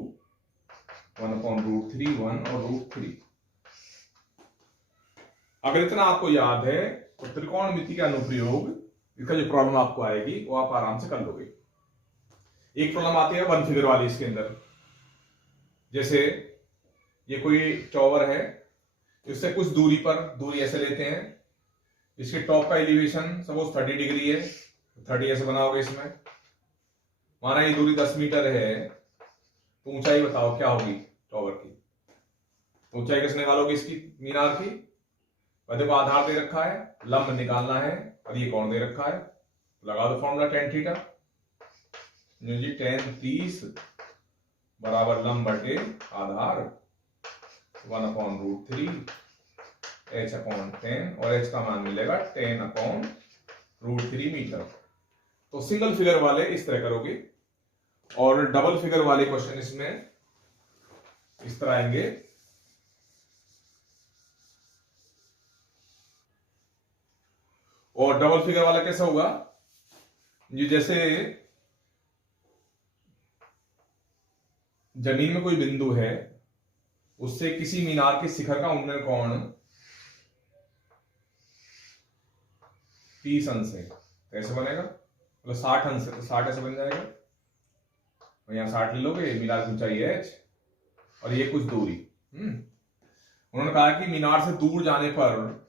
1/√3, 1 और √3। अगर इतना आपको याद है तो त्रिकोणमिति का अनुप्रयोग, इसका जो प्रॉब्लम आपको आएगी वो आप आराम से कर लोगे। एक प्रॉब्लम आती है 1 फिगर वाली इसके अंदर। जैसे ये कोई चौवर है, इससे कुछ दूरी पर, दूरी ऐसे लेते हैं, इसके टॉप का एलिवेशन सपोज 30 डिग्री है, 30 ऐसे बनाओगे। इसमें माना ये दूरी 10 मीटर है, तो ऊंचाई बताओ क्या होगी टॉवर की। ऊंचाई कैसे निकालोगे इसकी, मीनार की? देखो आधार दे रखा है, लंब निकालना है, और ये कोण दे रखा है। लगा दो फॉर्मूला tan थीटा, जी tan 30 बराबर लंब बटे आधार 1/√3 h/10, और h का मान मिलेगा 10/√3 मीटर। तो सिंगल फिगर वाले इस तरह करोगे, और डबल फिगर वाले क्वेश्चन इसमें इस तरह आएंगे। और डबल फिगर वाला कैसा होगा जी, जैसे जमीन में कोई बिंदु है, उससे किसी मीनार के शिखर का उन्नयन कोण 30 अंश है, कैसे बनेगा? मतलब 60 अंश है, तो 60 ऐसे बन जाएगा। और यहां 60 ले लोगे, मीनार की ऊंचाई h, और ये कुछ दूरी। उन्होंने कहा कि मीनार से दूर जाने पर,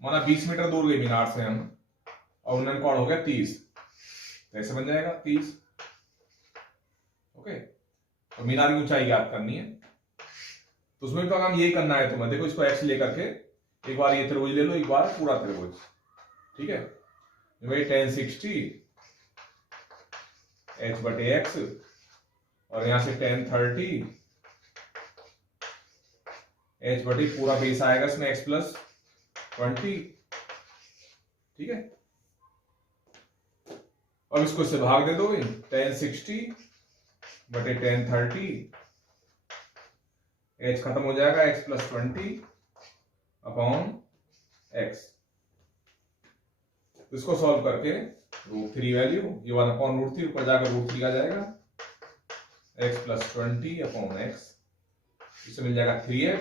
माना 20 मीटर दूर गए मीनार से हम, और उन्नयन कोण हो गया 30, कैसे बन जाएगा 30। ओके, तो मीनार की ऊंचाई ज्ञात करनी है। तो उसमें तो हम यही करना है तुम्हें। देखो इसको x लेकर के एक बार ये त्रिभुज ले लो, एक बार पूरा त्रिभुज, ठीक है। भाई tan 60 h/x, और यहां से tan 30 h/, पूरा बेस आएगा इसमें x + 20, ठीक है। अब इसको इससे भाग दे दो, tan 60 बटे tan 30, h खत्म हो जाएगा, x + 20/x। इसको सॉल्व करके √3 वैल्यू, ये 1/√3 ऊपर जाकर √3 आ जाएगा, x + 20/x, इससे मिल जाएगा 3x,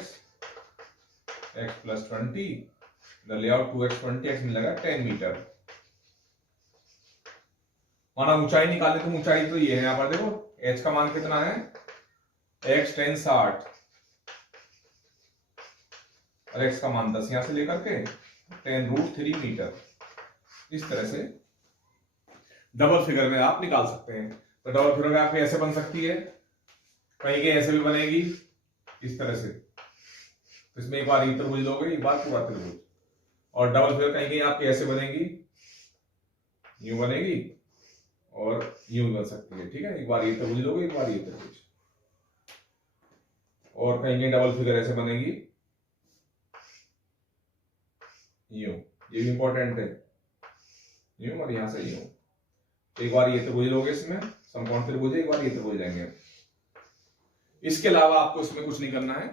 x + 20, इधर ले आओ 2x 20, x मिल जाएगा 10 मीटर। माना ऊंचाई निकाले, तो ऊंचाई तो ये है, यहां पर देखो h का मान कितना है, x tan 60, और x का मान 10 यहां से लेकर के tan √3 मीटर। इस तरह से डबल फिगर में आप निकाल सकते हैं। तो डबल फिगर में आपकी ऐसे बन सकती है, कहीं के ऐसे भी बनेगी, इस तरह से। तो इसमें एक बार ये त्रिभुज लोगे, एक बार पूरा त्रिभुज। और डबल फिगर कहीं कहीं आपकी ऐसे बनेगी, यूं बनेगी और यूं बन सकती है, ठीक है। एक बार ये त्रिभुज लोगे, एक बार ये त्रिभुज। और कहीं कहीं डबल फिगर ऐसे बनेगी, यूं, ये भी इंपॉर्टेंट है, यूं और यहां से यूं। एक बार ये त्रिभुज लोगे, इसमें समकोण त्रिभुज है, एक बार ये त्रिभुज लेंगे। इसके अलावा आपको इसमें कुछ नहीं करना है,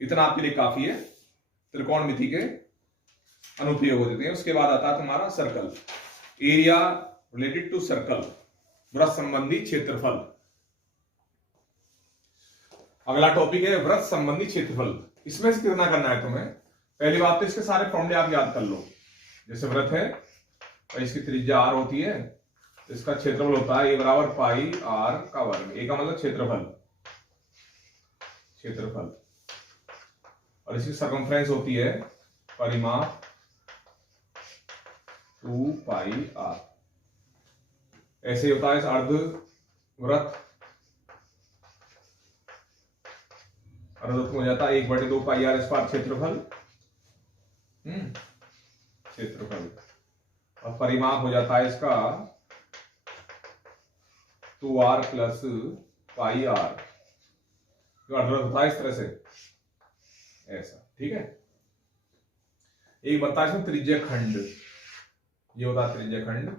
इतना आपके लिए काफी है। त्रिकोणमिति के अनुप्रयोग होते हैं। उसके बाद आता है तुम्हारा circle, area related to circle, वृत्त संबंधी क्षेत्रफल। अगला टॉपिक है वृत्त संबंधी क्षेत्रफल। इसमें से कितना करना है तुम्हें? पहली बात तो इसके सारे फॉर्मूले आप याद कर लो। जैसे वृत्त है और इसकी त्रिज्या r होती है, तो इसका क्षेत्रफल होता है a बराबर पाई r का वर्ग। a का मतलब क्षेत्रफल, क्षेत्रफल। और इसकी सर्कमफ्रेंस होती है परिमाप 2 पाई r। ऐसे होता है इस अर्धवृत्त, अर्धवृत्त हो जाता है 1/2 पाई r इस पार क्षेत्रफल, क्षेत्रफल। और परिमाप हो जाता है इसका 2r प्लस पाई r, जो अर्धवृत्त होता है इस तरह से, ऐसा, ठीक है। एक बनता है इसमें त्रिज्या खंड, ये होता है त्रिज्या खंड,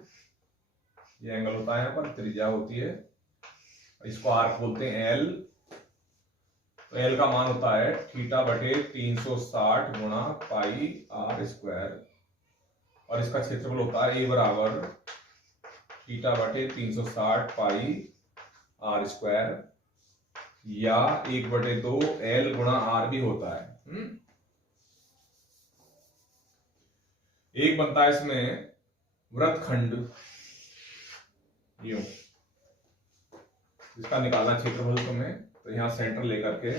ये एंगल होता है यहाँ पर, त्रिज्या होती है, इसको आर्क बोलते हैं एल। तो एल का मान होता है θ/360 गुणा पाई r स्क्वायर। और इसका क्षेत्रफल होता है a बराबर θ/360 पाई r स्क्वायर, या 1/2 L गुणा R भी होता है। एक बनता है इसमें वृत्तखंड, यूं, इसका निकालना क्षेत्रफल तुम्हें। तो यहां सेंटर लेकर के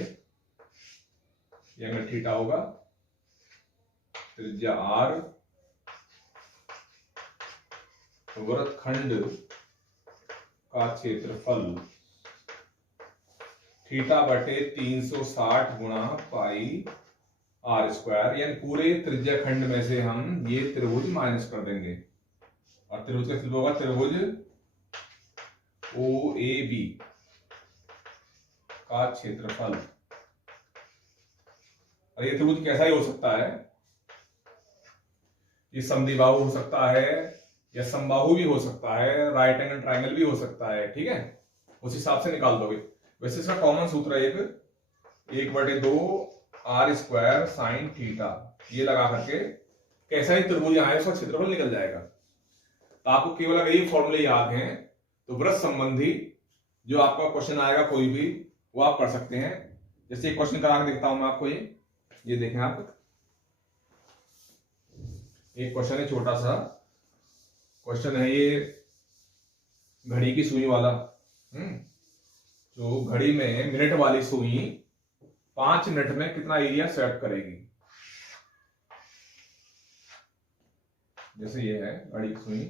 ये एंगल थीटा होगा, त्रिज्या R, वृत्तखंड का क्षेत्रफल θ/360 गुणा पाई r स्क्वायर। यानी पूरे त्रिज्या खंड में से हम ये त्रिभुज माइनस कर देंगे, और त्रिभुज का क्षेत्रफल होगा त्रिभुज OAB का क्षेत्रफल। और ये त्रिभुज कैसा ही हो सकता है, ये समद्विबाहु हो सकता है, या समबाहु भी हो सकता है, राइट एंगल ट्राइंगल भी हो सकता है, ठीक है। उस हिसाब से निकाल दोगे। वैसे इसका कॉमन सूत्र है एक 1/2 r स्क्वायर साइन थीटा, ये लगा करके कैसा ही त्रिभुज आए उसका क्षेत्रफल निकल जाएगा। तो आपको केवल अगर ये फॉर्मूले याद हैं तो वृत्त संबंधी जो आपका क्वेश्चन आएगा कोई भी, वो आप कर सकते हैं। जैसे एक क्वेश्चन करा के देखता हूं मैं आपको, ये देखें आप, एक क्वेश्चन है, छोटा सा क्वेश्चन है ये, घड़ी की सुई वाला। जो घड़ी में मिनट वाली सुई 5 मिनट में कितना एरिया सेट करेगी। जैसे ये है घड़ी की सुई,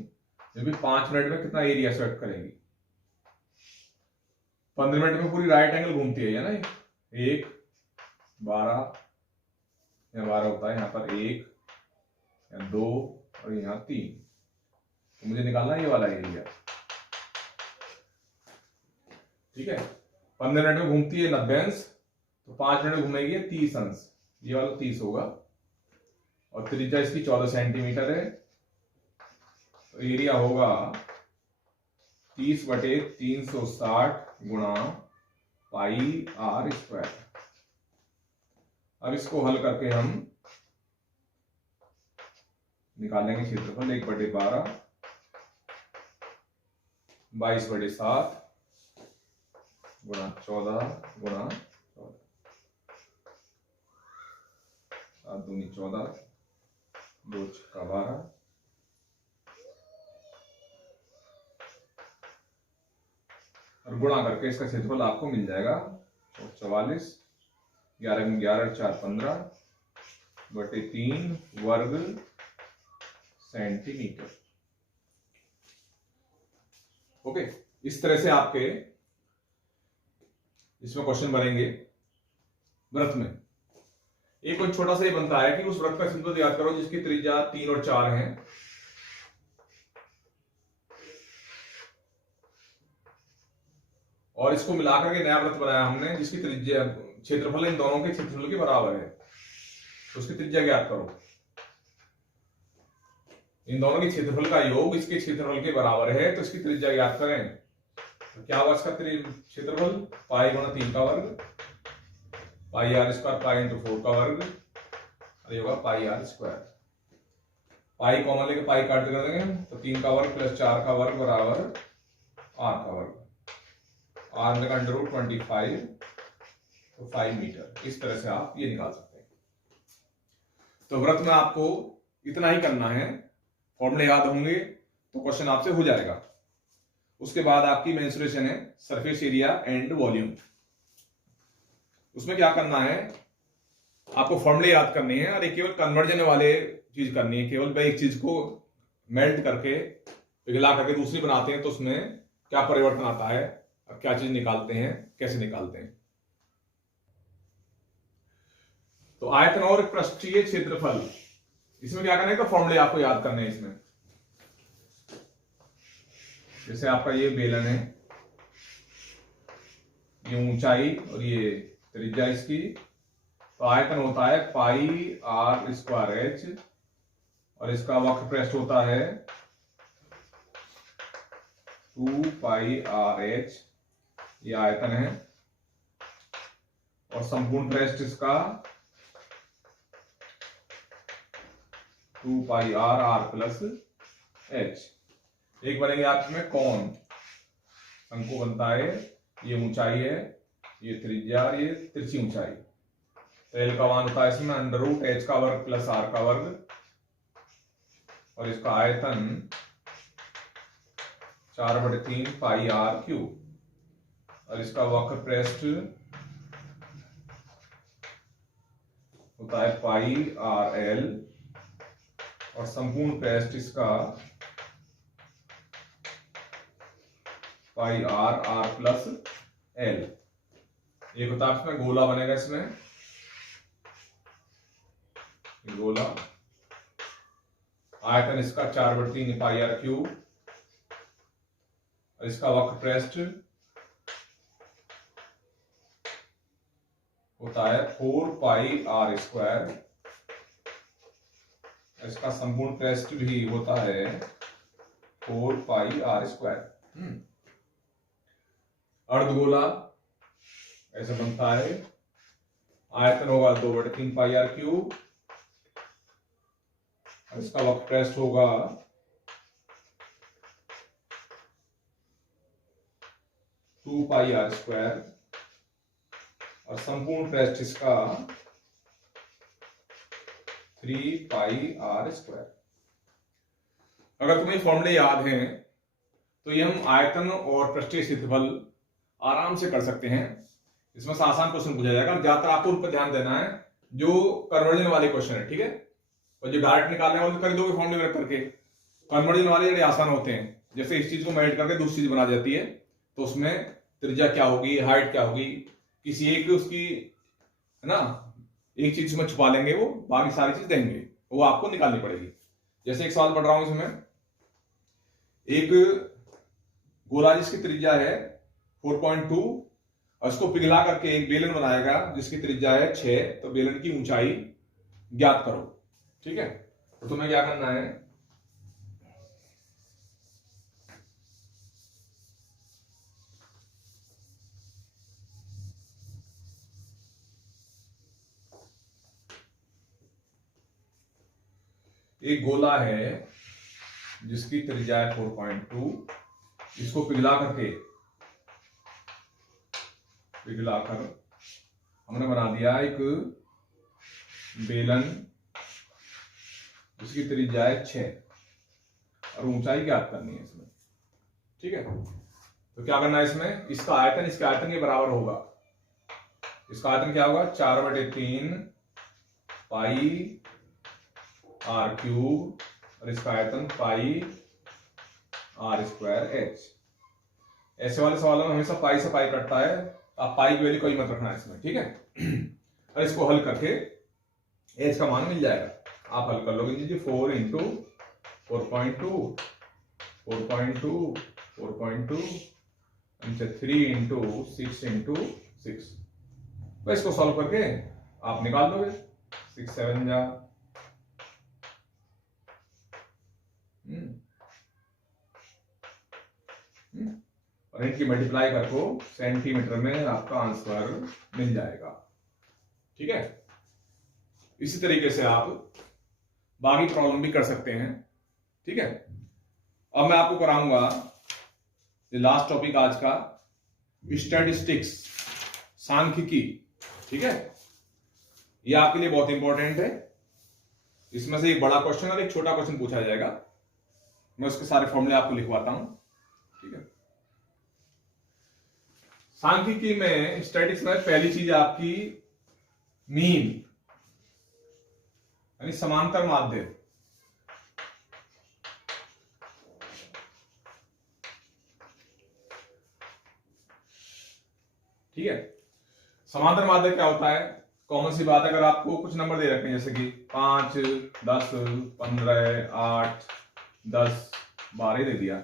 जो भी 5 मिनट में कितना एरिया सेट करेगी। 15 मिनट में पूरी राइट एंगल घूमती है ना, 1 12 या 12 होता है, यहाँ पर 1 या 2 और यहाँ 3। तो मुझे निकालना है ये वाला एरिया, ठीक है। 15 मिनट में घूमती है 90 अंश, तो 5 मिनट में घूमेगी 30 अंश, ये वाला 30 होगा। और त्रिज्या इसकी 14 सेंटीमीटर है, तो एरिया होगा 30/360 गुणा पाई r स्क्वायर। अब इसको हल करके हम निकालेंगे क्षेत्रफल 1/12 22/7 गुणा 14 गुणा 14, 7 दूनी 14, 2 छक्का 12, और गुणा करके इसका क्षेत्रफल आपको मिल जाएगा 44, 11 में 11 4 15/3 वर्ग सेंटीमीटर। ओके, इस तरह से आपके इसमें क्वेश्चन बनेंगे। वृत्त में। एक कोई छोटा सा ये बनता है कि उस वृत्त का सिंबल याद करो जिसकी त्रिज्या 3 और 4 है, और इसको मिलाकर के नया वृत्त बनाया हमने जिसकी त्रिज्या क्षेत्रफल इन दोनों के क्षेत्रफल के बराबर है, तो उसकी त्रिज्या ज्ञात करो। इन दोनों के क्षेत्रफल का योग इसके क्षेत्रफल के बराबर है, तो इसकी त्रिज्या ज्ञात करें। तो क्या होगा इसका क्षेत्रफल? पाई गुणा 3 का वर्ग, पाई आर स्क्वायर, पाई इंटू 4 का वर्ग, और ये होगा पाई आर स्क्वायर। पाई कॉमन लेके पाई काट कर देंगे, तो 3 का वर्ग प्लस 4 का वर्ग बराबर आर का वर्ग, आर में अंडर रूट 25, तो 5 मीटर। इस तरह से आप ये निकाल सकते हैं। तो वृत्त में आपको इतना ही करना है, फॉर्मूले याद होंगे तो क्वेश्चन आपसे हो जाएगा। उसके बाद आपकी मेंसुरेशन है सरफेस एरिया एंड वॉल्यूम। उसमें क्या करना है, आपको फॉर्मूले याद करने हैं और एक केवल कन्वर्जन वाले चीज करनी है। केवल भाई एक चीज को मेल्ट करके पिघला करके दूसरी बनाते हैं तो उसमें क्या परिवर्तन आता है, क्या चीज निकालते हैं, कैसे निकालते हैं। तो आयतन और पृष्ठीय क्षेत्रफल, इसमें क्या करना है, तो फॉर्मूले आपको याद करने हैं इसमें। जैसे आपका ये बेलन है, ये ऊंचाई और ये त्रिज्या इसकी, तो आयतन होता है पाई आर स्क्वायर एच, और इसका वक्र पृष्ठ होता है 2 पाई आर एच, ये आयतन है, और संपूर्ण पृष्ठ इसका 2 पाई आर आर प्लस एच। एक बनेंगे आप इसमें कौन, शंकु बनता है, ये ऊंचाई है, ये त्रिज्या और ये तिरछी ऊंचाई। तो एल का मान होता है इसमें अंडर रूट एच का वर्ग प्लस आर का वर्ग, और इसका आयतन 4/3 पाई आर क्यूब, और इसका वक्र पृष्ठ होता है पाई आर एल, और संपूर्ण पृष्ठ इसका पाई आर आर प्लस एल। एक होता है इसमें गोला बनेगा, इसमें गोला, आयतन इसका 4/3 पाई आर क्यूब, और इसका वक्र पृष्ठ होता है 4 पाई आर स्क्वायर, इसका संपूर्ण पृष्ठ भी होता है 4 पाई आर स्क्वायर। अर्धगोला ऐसे बनता है, आयतन होगा 2/3 पाई आर क्यूब, और इसका वक्र पृष्ठ होगा 2 पाई आर स्क्वायर, और संपूर्ण पृष्ठ इसका 3 पाई आर स्क्वायर। अगर तुम्हें फॉर्मूले याद हैं तो ये हम आयतन और पृष्ठीय क्षेत्रफल आराम से कर सकते हैं। इसमें से आसान क्वेश्चन पूछा जाएगा, ज्यादातर आपको उन पर ध्यान देना है जो कन्वर्जन वाले क्वेश्चन है, ठीक है। और जो डायरेक्ट निकालने वाले कर दोगे फॉर्मूले में करके, कन्वर्जन वाले बड़े आसान होते हैं। जैसे इस चीज को मेल्ट करके दूसरी चीज बना जाती है, तो उसमें त्रिज्या क्या होगी, हाइट क्या होगी, किसी एक उसकी है ना, एक चीज में छुपा लेंगे, वो बाकी सारी चीज देंगे, वो आपको निकालनी पड़ेगी। जैसे एक सवाल पढ़ रहा हूं, इसमें एक गोला जिसकी त्रिज्या है 4.2, और इसको पिघला करके एक बेलन बनाएगा जिसकी त्रिज्या है 6, तो बेलन की ऊंचाई ज्ञात करो, ठीक है। तो तुम्हें क्या करना है, एक गोला है जिसकी त्रिज्या है 4.2, इसको पिघलाकर हमने बना दिया एक बेलन जिसकी त्रिज्या है 6, और ऊंचाई ज्ञात करनी है इसमें, ठीक है। तो क्या करना है इसमें, इसका आयतन इसके आयतन के बराबर होगा। इसका आयतन क्या होगा, 4/3 पाई आर क्यूब, और इसका आयतन पाई आर स्क्वायर एच। ऐसे वाले सवालों में हमेशा पाई से पाई कटता है, आप पाई की वैल्यू कोई मत रखना इसमें, ठीक है। और इसको हल करके एच का मान मिल जाएगा। आप हल कर लोगे जी 4 इंटू 4.2 4.2 4.2 3 इंटू 6 इंटू 6। तो इसको सॉल्व करके आप निकाल दोगे 6 7 जा और इनकी मल्टीप्लाई करको सेंटीमीटर में आपका आंसर मिल जाएगा। ठीक है, इसी तरीके से आप बाकी प्रॉब्लम भी कर सकते हैं। ठीक है, अब मैं आपको कराऊंगा लास्ट टॉपिक आज का, स्टैटिस्टिक्स, सांख्यिकी। ठीक है, ये आपके लिए बहुत इंपॉर्टेंट है। इसमें से एक बड़ा क्वेश्चन और एक छोटा क्वेश्चन पूछा जाएगा। मैं उसके सारे फॉर्मूले आपको लिखवाता हूं। ठीक है, सांख्यिकी में, स्टैटिस्टिक्स में पहली चीज आपकी मीन यानी समांतर माध्य। ठीक है, समांतर माध्य क्या होता है? कॉमन सी बात है, अगर आपको कुछ नंबर दे रखे हैं जैसे कि 5 10 15 8 10 12 दे दिया,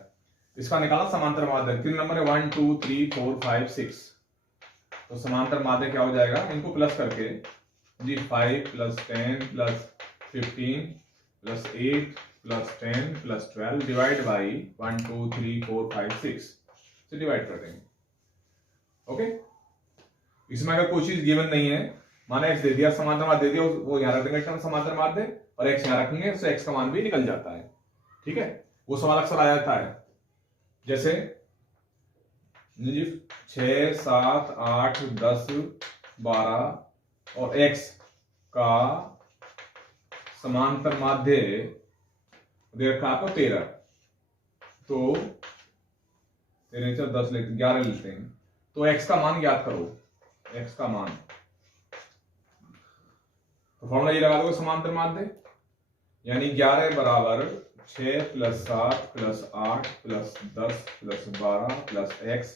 इसका निकाला समांतर माध्य। कितने नंबर है? 1 2 3 4 5 6। तो समांतर माध्य क्या हो जाएगा? इनको प्लस करके जी 5 + 10 + 15 + 8 + 10 + 12 डिवाइड बाई 1 2 3 4 5 6 से डिवाइड कर देंगे। ओके, इसमें अगर कोई चीज गिवन नहीं है, माना x दे दिया, समांतर माध्य दे दिया, वो यहां रख देंगे समांतर माध्य और x यहां रखेंगे, तो x का मान भी निकल जाता है। ठीक है, वो सवाल अक्सर आ जाता है, जैसे 6 7 8 10 12 और x का समांतर माध्य दे रखा आपको 13, तो 13 10 लेते 11 लेते हैं, तो x का मान ज्ञात करो। x का मान, तो फॉर्मूला ये लगा दो समांतर माध्य, यानी 11 बराबर 6 + 7 + 8 + 10 + 12 + x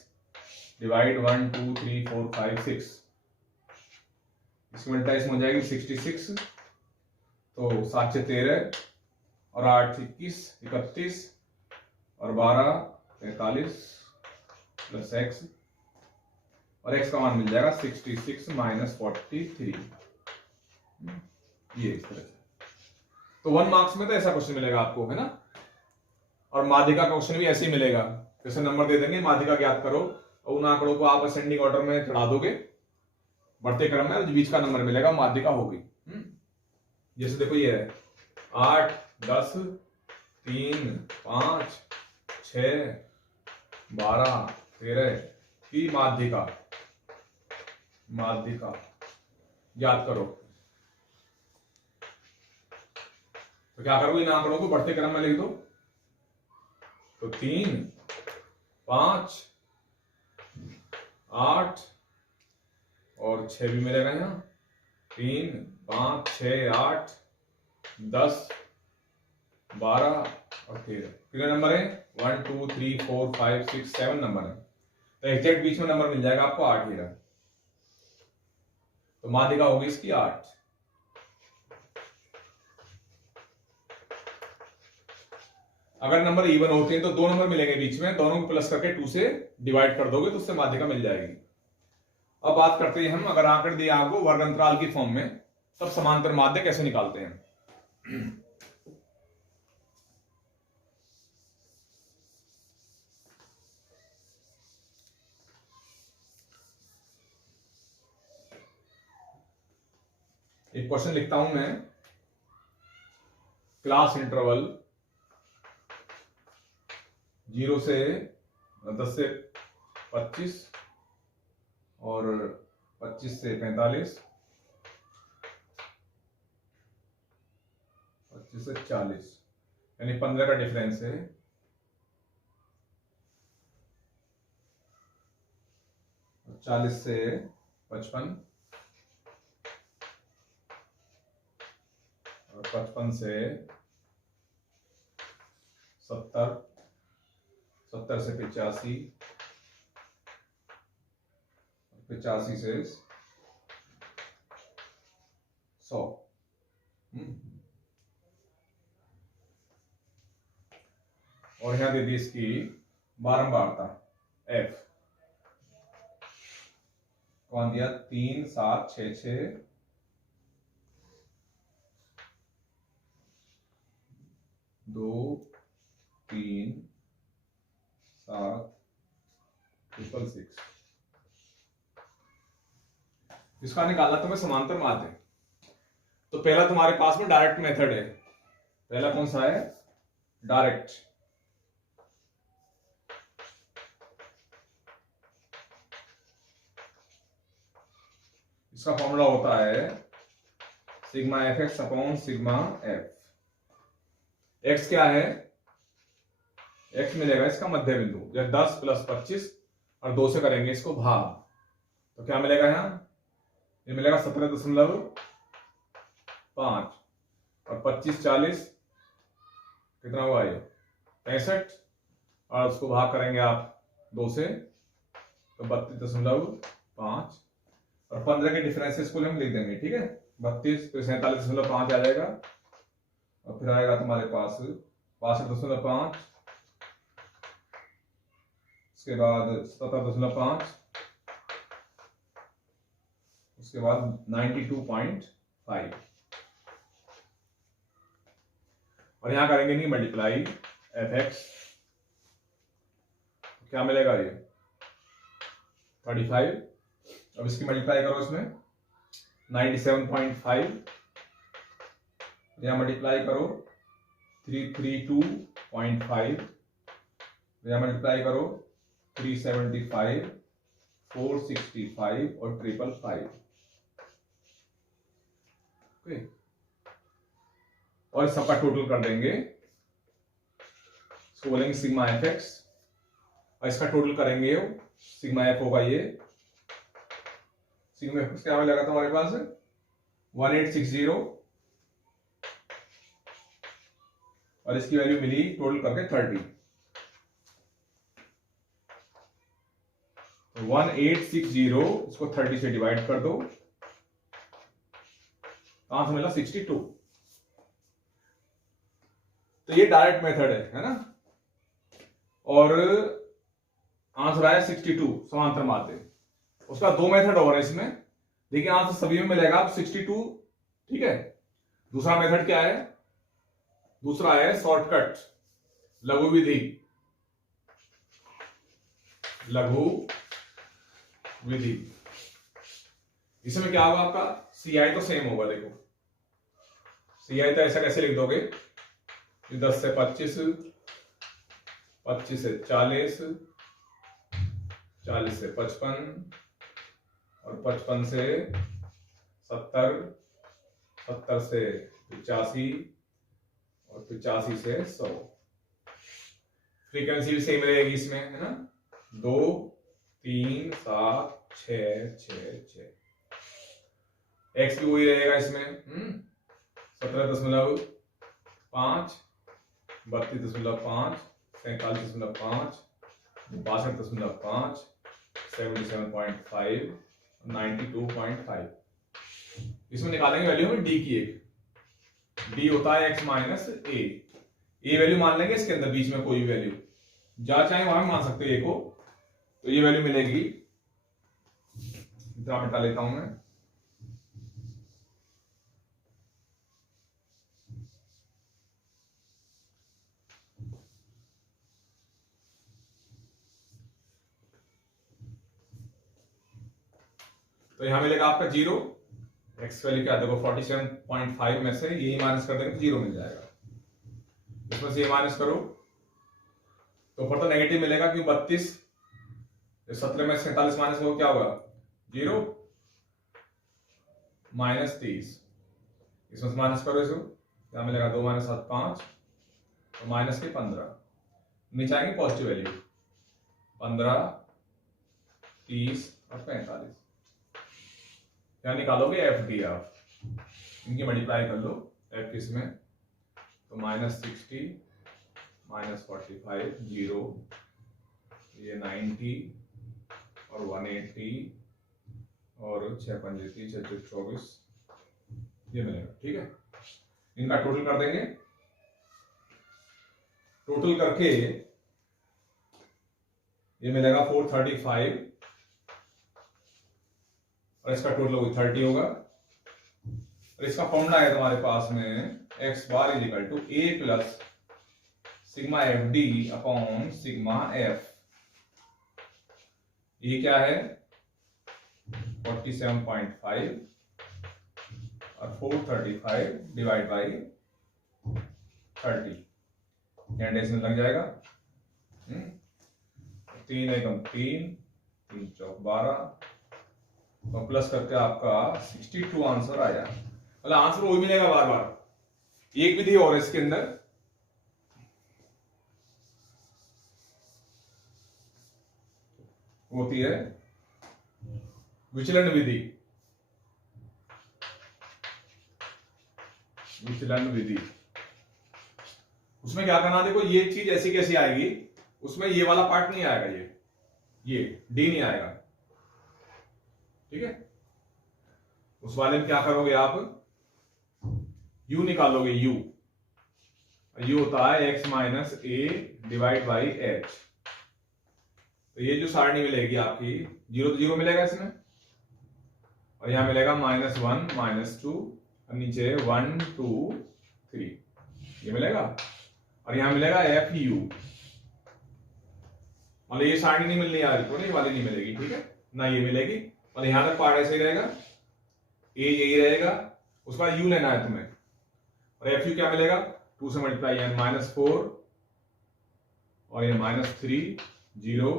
डिवाइड 1 2 3 4 5 6। इसमें मल्टीप्लाई हो जाएगी 66, तो 7 से 13 और 8 21 31 और 12 43 + x और x का मान मिल जाएगा 66 - 43। ये इस तरह से। तो 1 मार्क्स में तो ऐसा क्वेश्चन मिलेगा आपको, है ना। और माध्यिका का क्वेश्चन भी ऐसे ही मिलेगा, जैसे नंबर दे देंगे, माध्यिका ज्ञात करो, और उन आंकड़ों को आप असेंडिंग ऑर्डर में चढ़ा दोगे, बढ़ते क्रम में, बीच का नंबर मिलेगा, माध्यिका होगी। जैसे देखो ये है 8 10 3 5 6 12 13 की माध्यिका याद करो। तो क्या करोगे, इन आंकड़ों को बढ़ते क्रम में लिख दो, तो 3 5 8 और 6 भी मिलेगा यहाँ, 3 5 6 8 10 12 और 13। कितने नंबर है? 1 2 3 4 5 6 7 नंबर है, तो एग्जैक्ट बीच में नंबर मिल जाएगा आपको 8 ही रहा, तो माध्यिका होगी इसकी 8। अगर नंबर इवन होते हैं तो 2 नंबर मिलेंगे बीच में, दोनों को प्लस करके 2 से डिवाइड कर दोगे तो उससे माध्यिका मिल जाएगी। अब बात करते हैं हम, अगर आंकड़े दिए आपको वर्ग अंतराल की फॉर्म में, तब समांतर माध्य कैसे निकालते हैं। एक क्वेश्चन लिखता हूं मैं, क्लास इंटरवल 0 से 10 से 25 और 25 से 45, 25 से 40, यानी 15 का डिफरेंस है। 40 से 55 और 55 से 70, 70 से 85, 85 से 100। और यहां दे दी इसकी बारंबारता f, कौन दिया 3 7 6 6 2 3 7 6 6। इसका निकालना तुम्हें समांतर माध्य। तो पहला तुम्हारे पास में डायरेक्ट मेथड है। पहला कौन सा है? डायरेक्ट। इसका फॉर्मूला होता है sigma F x upon sigma F. X क्या है? एक्स मिलेगा इसका मध्य बिंदु, जब 10 + 25 और 2 से करेंगे इसको भाग, तो क्या मिलेगा यहां? ये मिलेगा 17.5 और 25 40 कितना हुआ ये 65, और उसको भाग करेंगे आप 2 से तो 32.5 और 15 के डिफरेंसेस को हम लिख देंगे, ठीक है। 32 फिर 47.5 आ जाएगा और फिर आएगा तुम्हारे पास 62.5, उसके बाद 17.5, उसके बाद 92.5 और यहां करेंगे नहीं मल्टीप्लाई एफ एक्स, तो क्या मिलेगा ये 35। अब इसकी मल्टीप्लाई करो इसमें 97.5, यहां मल्टीप्लाई करो 332.5, यहां मल्टीप्लाई करो 375 465 और 555। ओके, और सबका टोटल कर देंगे, इसको बोलेंगे सिग्मा एफ एक्स, और इसका टोटल करेंगे सिग्मा एफ होगा ये, सिग्मा एफ क्या लगा था हमारे पास 1860 और इसकी वैल्यू मिली टोटल करके 30। तो 1860 इसको 30 से डिवाइड कर दो, कहां से मिला 62। तो ये डायरेक्ट मेथड है ना, और आंसर आया 62 समांतर माध्य। उसका 2 मेथड और है इसमें, देखिए आंसर सभी में मिलेगा आप 62, ठीक है। दूसरा मेथड क्या है? दूसरा है शॉर्टकट लघु विधि। लघु विधि इसमें क्या होगा आपका CI तो सेम होगा। देखो CI तो ऐसा कैसे लिख दोगे, 10 से 25, 25 से 40, 40 से 55 और 55 से 70, 70 से 85 और 85 से 100। फ्रीक्वेंसी भी सेम रहेगी इसमें, है ना, 2 3 7 6 6 6। एक्स भी वही रहेगा इसमें 17.5 32.5 47.5 62.5 77.5 92.5। इसमें निकालेंगे वैल्यू हमें डी की। एक डी होता है x माइनस ए वैल्यू मान लेंगे इसके अंदर, बीच में कोई वैल्यू जहां चाहे वहां मान सकते हो ए को, तो ये वैल्यू मिलेगी, इतना मिटा लेता हूं मैं, तो यहां मिलेगा आपका 0, एक्स वैल्यू क्या देखो 47.5 में से यही माइनस कर देंगे तो 0 मिल जाएगा। इसमें से ये माइनस करो तो ऊपर तो नेगेटिव मिलेगा, क्यों 32 17 में 47 माइनस करो क्या होगा 0 माइनस 30। इसमें से माइनस करो इसको क्या मिलेगा 2 - 7 5 तो माइनस के 15, नीचे आएंगे पॉजिटिव वैल्यू 15 30 और 45। क्या निकालोगे एफ डी, आप इनकी मल्टीप्लाई कर लो एफ किसमें, तो -60 -45 0, ये 90 और 180 और 6 × 5 = 24 ये मिलेगा। ठीक है, इनका टोटल कर देंगे, टोटल करके ये मिलेगा 435 और इसका टोटल 30 होगा। और इसका फॉर्मूला है तुम्हारे पास में x bar is equal to a plus sigma f d upon sigma f. ये क्या है 47.5 और 435 डिवाइड बाई 30, यहाँ डेसिमल लग जाएगा। 3 एकम 3, 3 चौक 12 और प्लस करके आपका 62 आंसर आया। मतलब आंसर वही मिलेगा बार बार। एक विधि और इसके अंदर होती है विचलन विधि। विचलन विधि उसमें क्या करना, देखो ये चीज ऐसी कैसी आएगी, उसमें ये वाला पार्ट नहीं आएगा, ये डी नहीं आएगा। ठीक है, उस वाले में क्या करोगे आप, u निकालोगे। u होता है x minus A divide by H. तो ये जो सारणी मिलेगी आपकी 0 तो 0 मिलेगा इसमें, और यहां मिलेगा -1 -2 और नीचे 1 2 3 ये मिलेगा, और यहां मिलेगा एफ यू। मतलब ये सारणी नहीं मिलनी आ रही तो ये वाली नहीं मिलेगी। ठीक है ना, ये मिलेगी। मतलब यहां तक पार्ट ऐसे ही रहेगा, ए यही रहेगा, उसके बाद यू लेना है तुम्हें। और एफ यू क्या मिलेगा, 2 से मल्टीप्लाई यानी -4 और ये -3 0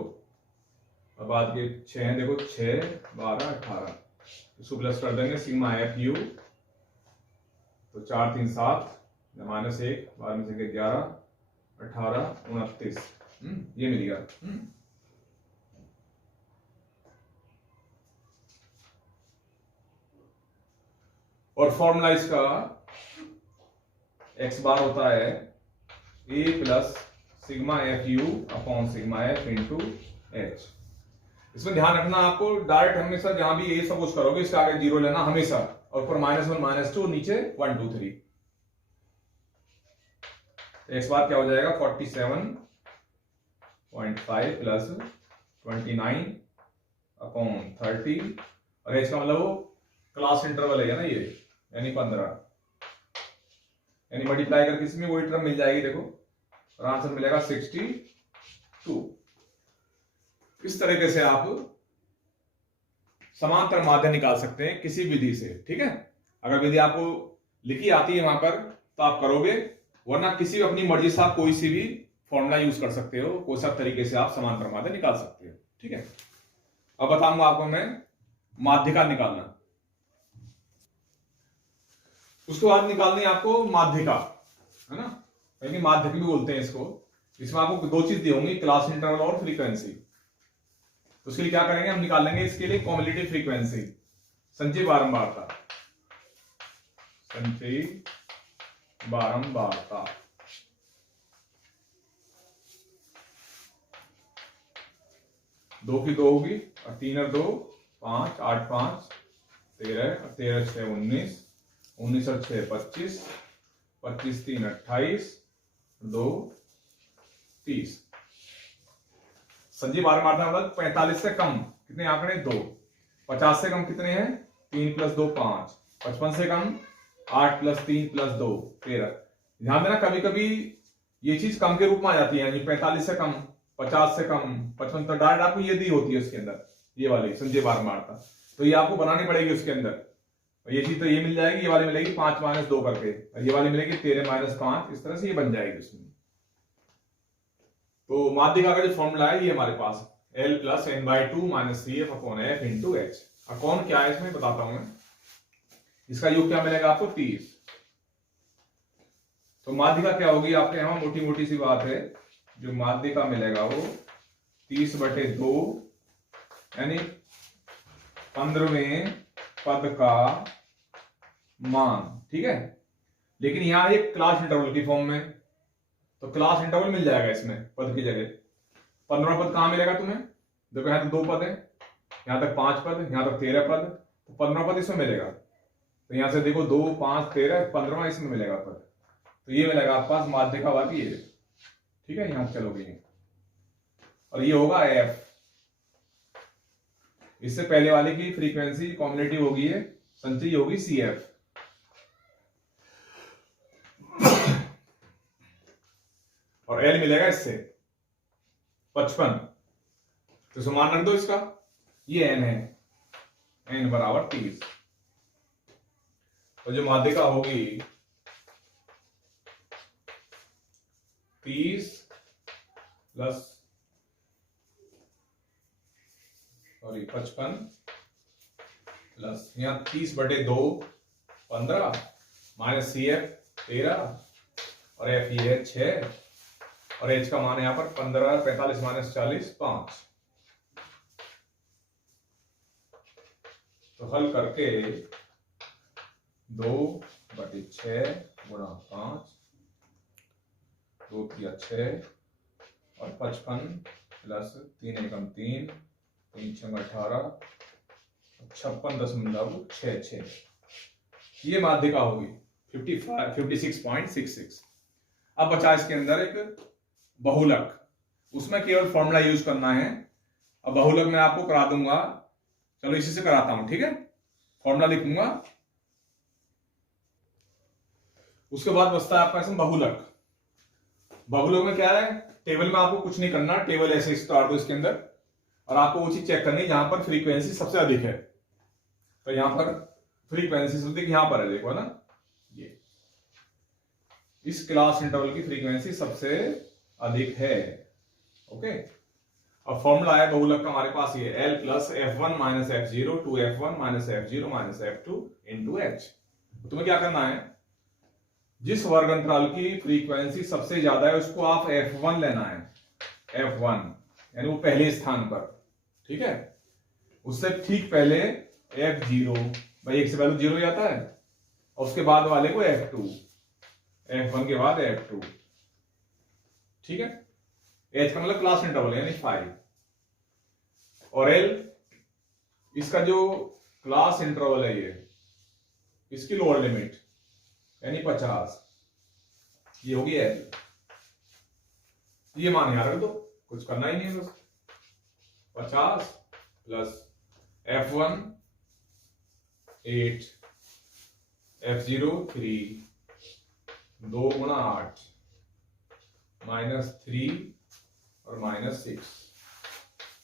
और बाद के 6 देखो 6 12 18 इसको प्लस कर देंगे सिग्मा एफ यू। तो 4 3 7 -1 12 में से 11 18 29 ये मिल गया। और फॉर्मूला इसका x बार होता है a plus sigma F you upon sigma F into H. इसमें ध्यान रखना आपको, डायरेक्ट हमेशा जहां भी a सपोज करोगे इसका आगे 0 लेना हमेशा, और ऊपर -1 -2 नीचे 1 2 3। x बार क्या हो जाएगा 47.5 प्लस 29 अपॉन 30 और h का मतलब वो क्लास इंटरवल है ना ये, यानी 15, यानी मल्टीप्लाई करके इसमें वही टर्म मिल जाएगी देखो, और आंसर मिलेगा 62। इस तरीके से आप समांतर माध्य निकाल सकते हैं किसी विधि से। ठीक है, अगर विधि आपको लिखी आती है वहां पर तो आप करोगे, वरना किसी भी अपनी मर्जी से आप कोई सी भी फॉर्मूला यूज कर सकते हो, कोई सा तरीके से आप समांतर माध्य निकाल सकते हो। ठीक है, अब बताऊंगा आपको मैं माध्यिका निकालना। उसके बाद निकालनी है आपको माध्यिका, है ना, यानी माध्यिका भी बोलते हैं इसको। इसमें आपको 2 चीज दी होंगी, क्लास इंटरवल और फ्रीक्वेंसी। तो उसके लिए क्या करेंगे, हम निकालेंगे इसके लिए कॉम्युलेटिव फ्रीक्वेंसी, संचयी बारंबारता। संचयी बारंबारता 2 की 2 होगी और 3 और 2 5 8 5 13 और 13 6 19 19 और 6 25 25 3 28 2 30। संजीव बारंबारता मतलब 45 से कम कितने आंकड़े 2, 50 से कम कितने हैं 3 + 2 5, 55 से कम 8 + 3 + 2 13। ध्यान देना कभी कभी ये चीज कम के रूप में आ जाती है, यानी 45 से कम 50 से कम 55 तो डायरेक्ट आपको ये दी होती है उसके अंदर, ये वाली संजय बारंबारता। तो ये आपको बनानी पड़ेगी उसके अंदर, और ये चीज तो ये मिल जाएगी, ये वाली मिलेगी 5 - 2 करके, और ये वाली मिलेगी 13 - 5, इस तरह से ये बन जाएगी उसमें। तो माध्यिका का जो फॉर्मूला है ये हमारे पास L + n/2 - CF/F × H। अब कौन क्या है इसमें बताता हूं मैं। इसका योग क्या मिलेगा आपको 30। तो माध्यिका क्या होगी आपके यहां, मोटी मोटी सी बात है, जो माध्यिका मिलेगा वो 30/2 यानी 15वें पद का मान। ठीक है, लेकिन यहां एक क्लास इंटरवल की फॉर्म में, तो क्लास इंटरवल मिल जाएगा इसमें पद की जगह। 15वां पद कहां मिलेगा तुम्हें, देखो यहां तो 2 पद है, यहां तक 5 पद, यहां तक 13 पद, तो 15वां पद इसमें मिलेगा। तो यहां से देखो 2 5 13 15वां इसमें मिलेगा पर, तो ये मिलेगा आपके पास माध्य का वर्ग ये, ठीक है, यहां चलोगे और ये होगा एफ। इससे पहले वाले की फ्रीक्वेंसी कॉम्युलेटिव होगी है, संचयी होगी सी एफ। और एल मिलेगा इससे 55, तो समान रख दो इसका, ये एन है, एन बराबर 30। और जो माध्यिका होगी 30 प्लस 55 प्लस यहां 30/2 15 माइनस सी एफ 13 और एफ ये है 6 और एच का मान है यहां पर 15 45 माइनस 40 5। तो हल करके 2/6 गुणा 5 2 3 6 और 55 प्लस 3 एकम 3 3 6 18 56.66 ये माध्यिका होगी 56.66। अब बचा इसके अंदर एक बहुलक, उसमें केवल फॉर्मूला यूज करना है। अब बहुलक मैं आपको करा दूंगा, चलो इसी से कराता हूं, ठीक है, फॉर्मूला लिखूंगा। उसके बाद बचता है आपका इसमें बहुलक। बहुलक में क्या है, टेबल में आपको कुछ नहीं करना, टेबल ऐसे स्टार्ट दो इसके अंदर और आपको वो चीज चेक करनी जहां पर फ्रीक्वेंसी सबसे अधिक है। तो यहां पर फ्रीक्वेंसी सबसे अधिक यहां पर है, देखो ना, ये इस क्लास इंटरवल की फ्रीक्वेंसी सबसे अधिक है। ओके, अब फॉर्मूला है बहुलक का हमारे पास ये L plus F1 minus F0 two F1 minus F0 minus F2 into H। तुम्हें क्या करना है, जिस वर्ग अंतराल की फ्रीक्वेंसी सबसे ज्यादा है उसको आप F1 लेना है, F1 यानी वो पहले स्थान पर, ठीक है। उससे ठीक पहले F0, भाई एक से पहले 0 जाता है और उसके बाद वाले को F2, F1 के बाद F2, ठीक है। H का मतलब क्लास इंटरवल यानी 5 और L इसका जो क्लास इंटरवल है ये, इसकी लोअर लिमिट यानी 50, ये होगी L। ये मान याद रख दो, कुछ करना ही नहीं है बस। 50 प्लस F1 8 F0 3 2 गुणा 8 माइनस 3 और माइनस 6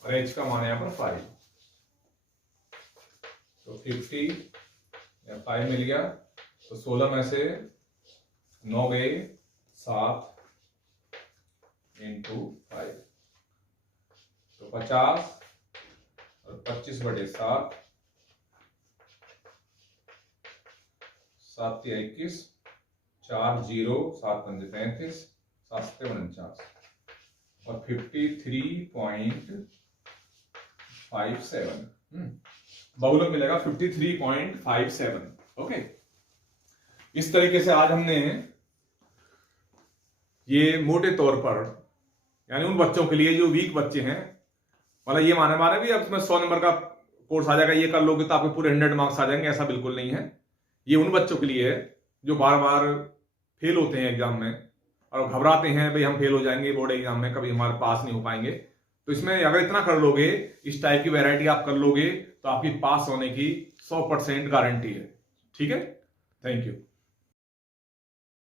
और H का मान है यहां पर 5। तो 50 या 5 मिल गया, तो 16 में से 9 गए 7 इंटू 5, तो 50 और 25/7 7 21 4 0 7 5 35 7 7 49 और 53.57 बहुलक मिलेगा 53.57। ओके, इस तरीके से आज हमने ये मोटे तौर पर यानी उन बच्चों के लिए जो वीक बच्चे हैं, मतलब ये माने भी अब इसमें 100 नंबर का कोर्स आ जाएगा, ये कर लोगे तो आपके पूरे 100 मार्क्स आ जाएंगे, ऐसा बिल्कुल नहीं है। ये उन बच्चों के लिए है जो बार बार फेल होते हैं एग्जाम में और घबराते हैं भाई हम फेल हो जाएंगे बोर्ड एग्जाम में, कभी हमारे पास नहीं हो पाएंगे। तो इसमें अगर इतना कर लोगे, इस टाइप की वैरायटी आप कर लोगे, तो आपकी पास होने की 100% गारंटी है। ठीक है, थैंक यू।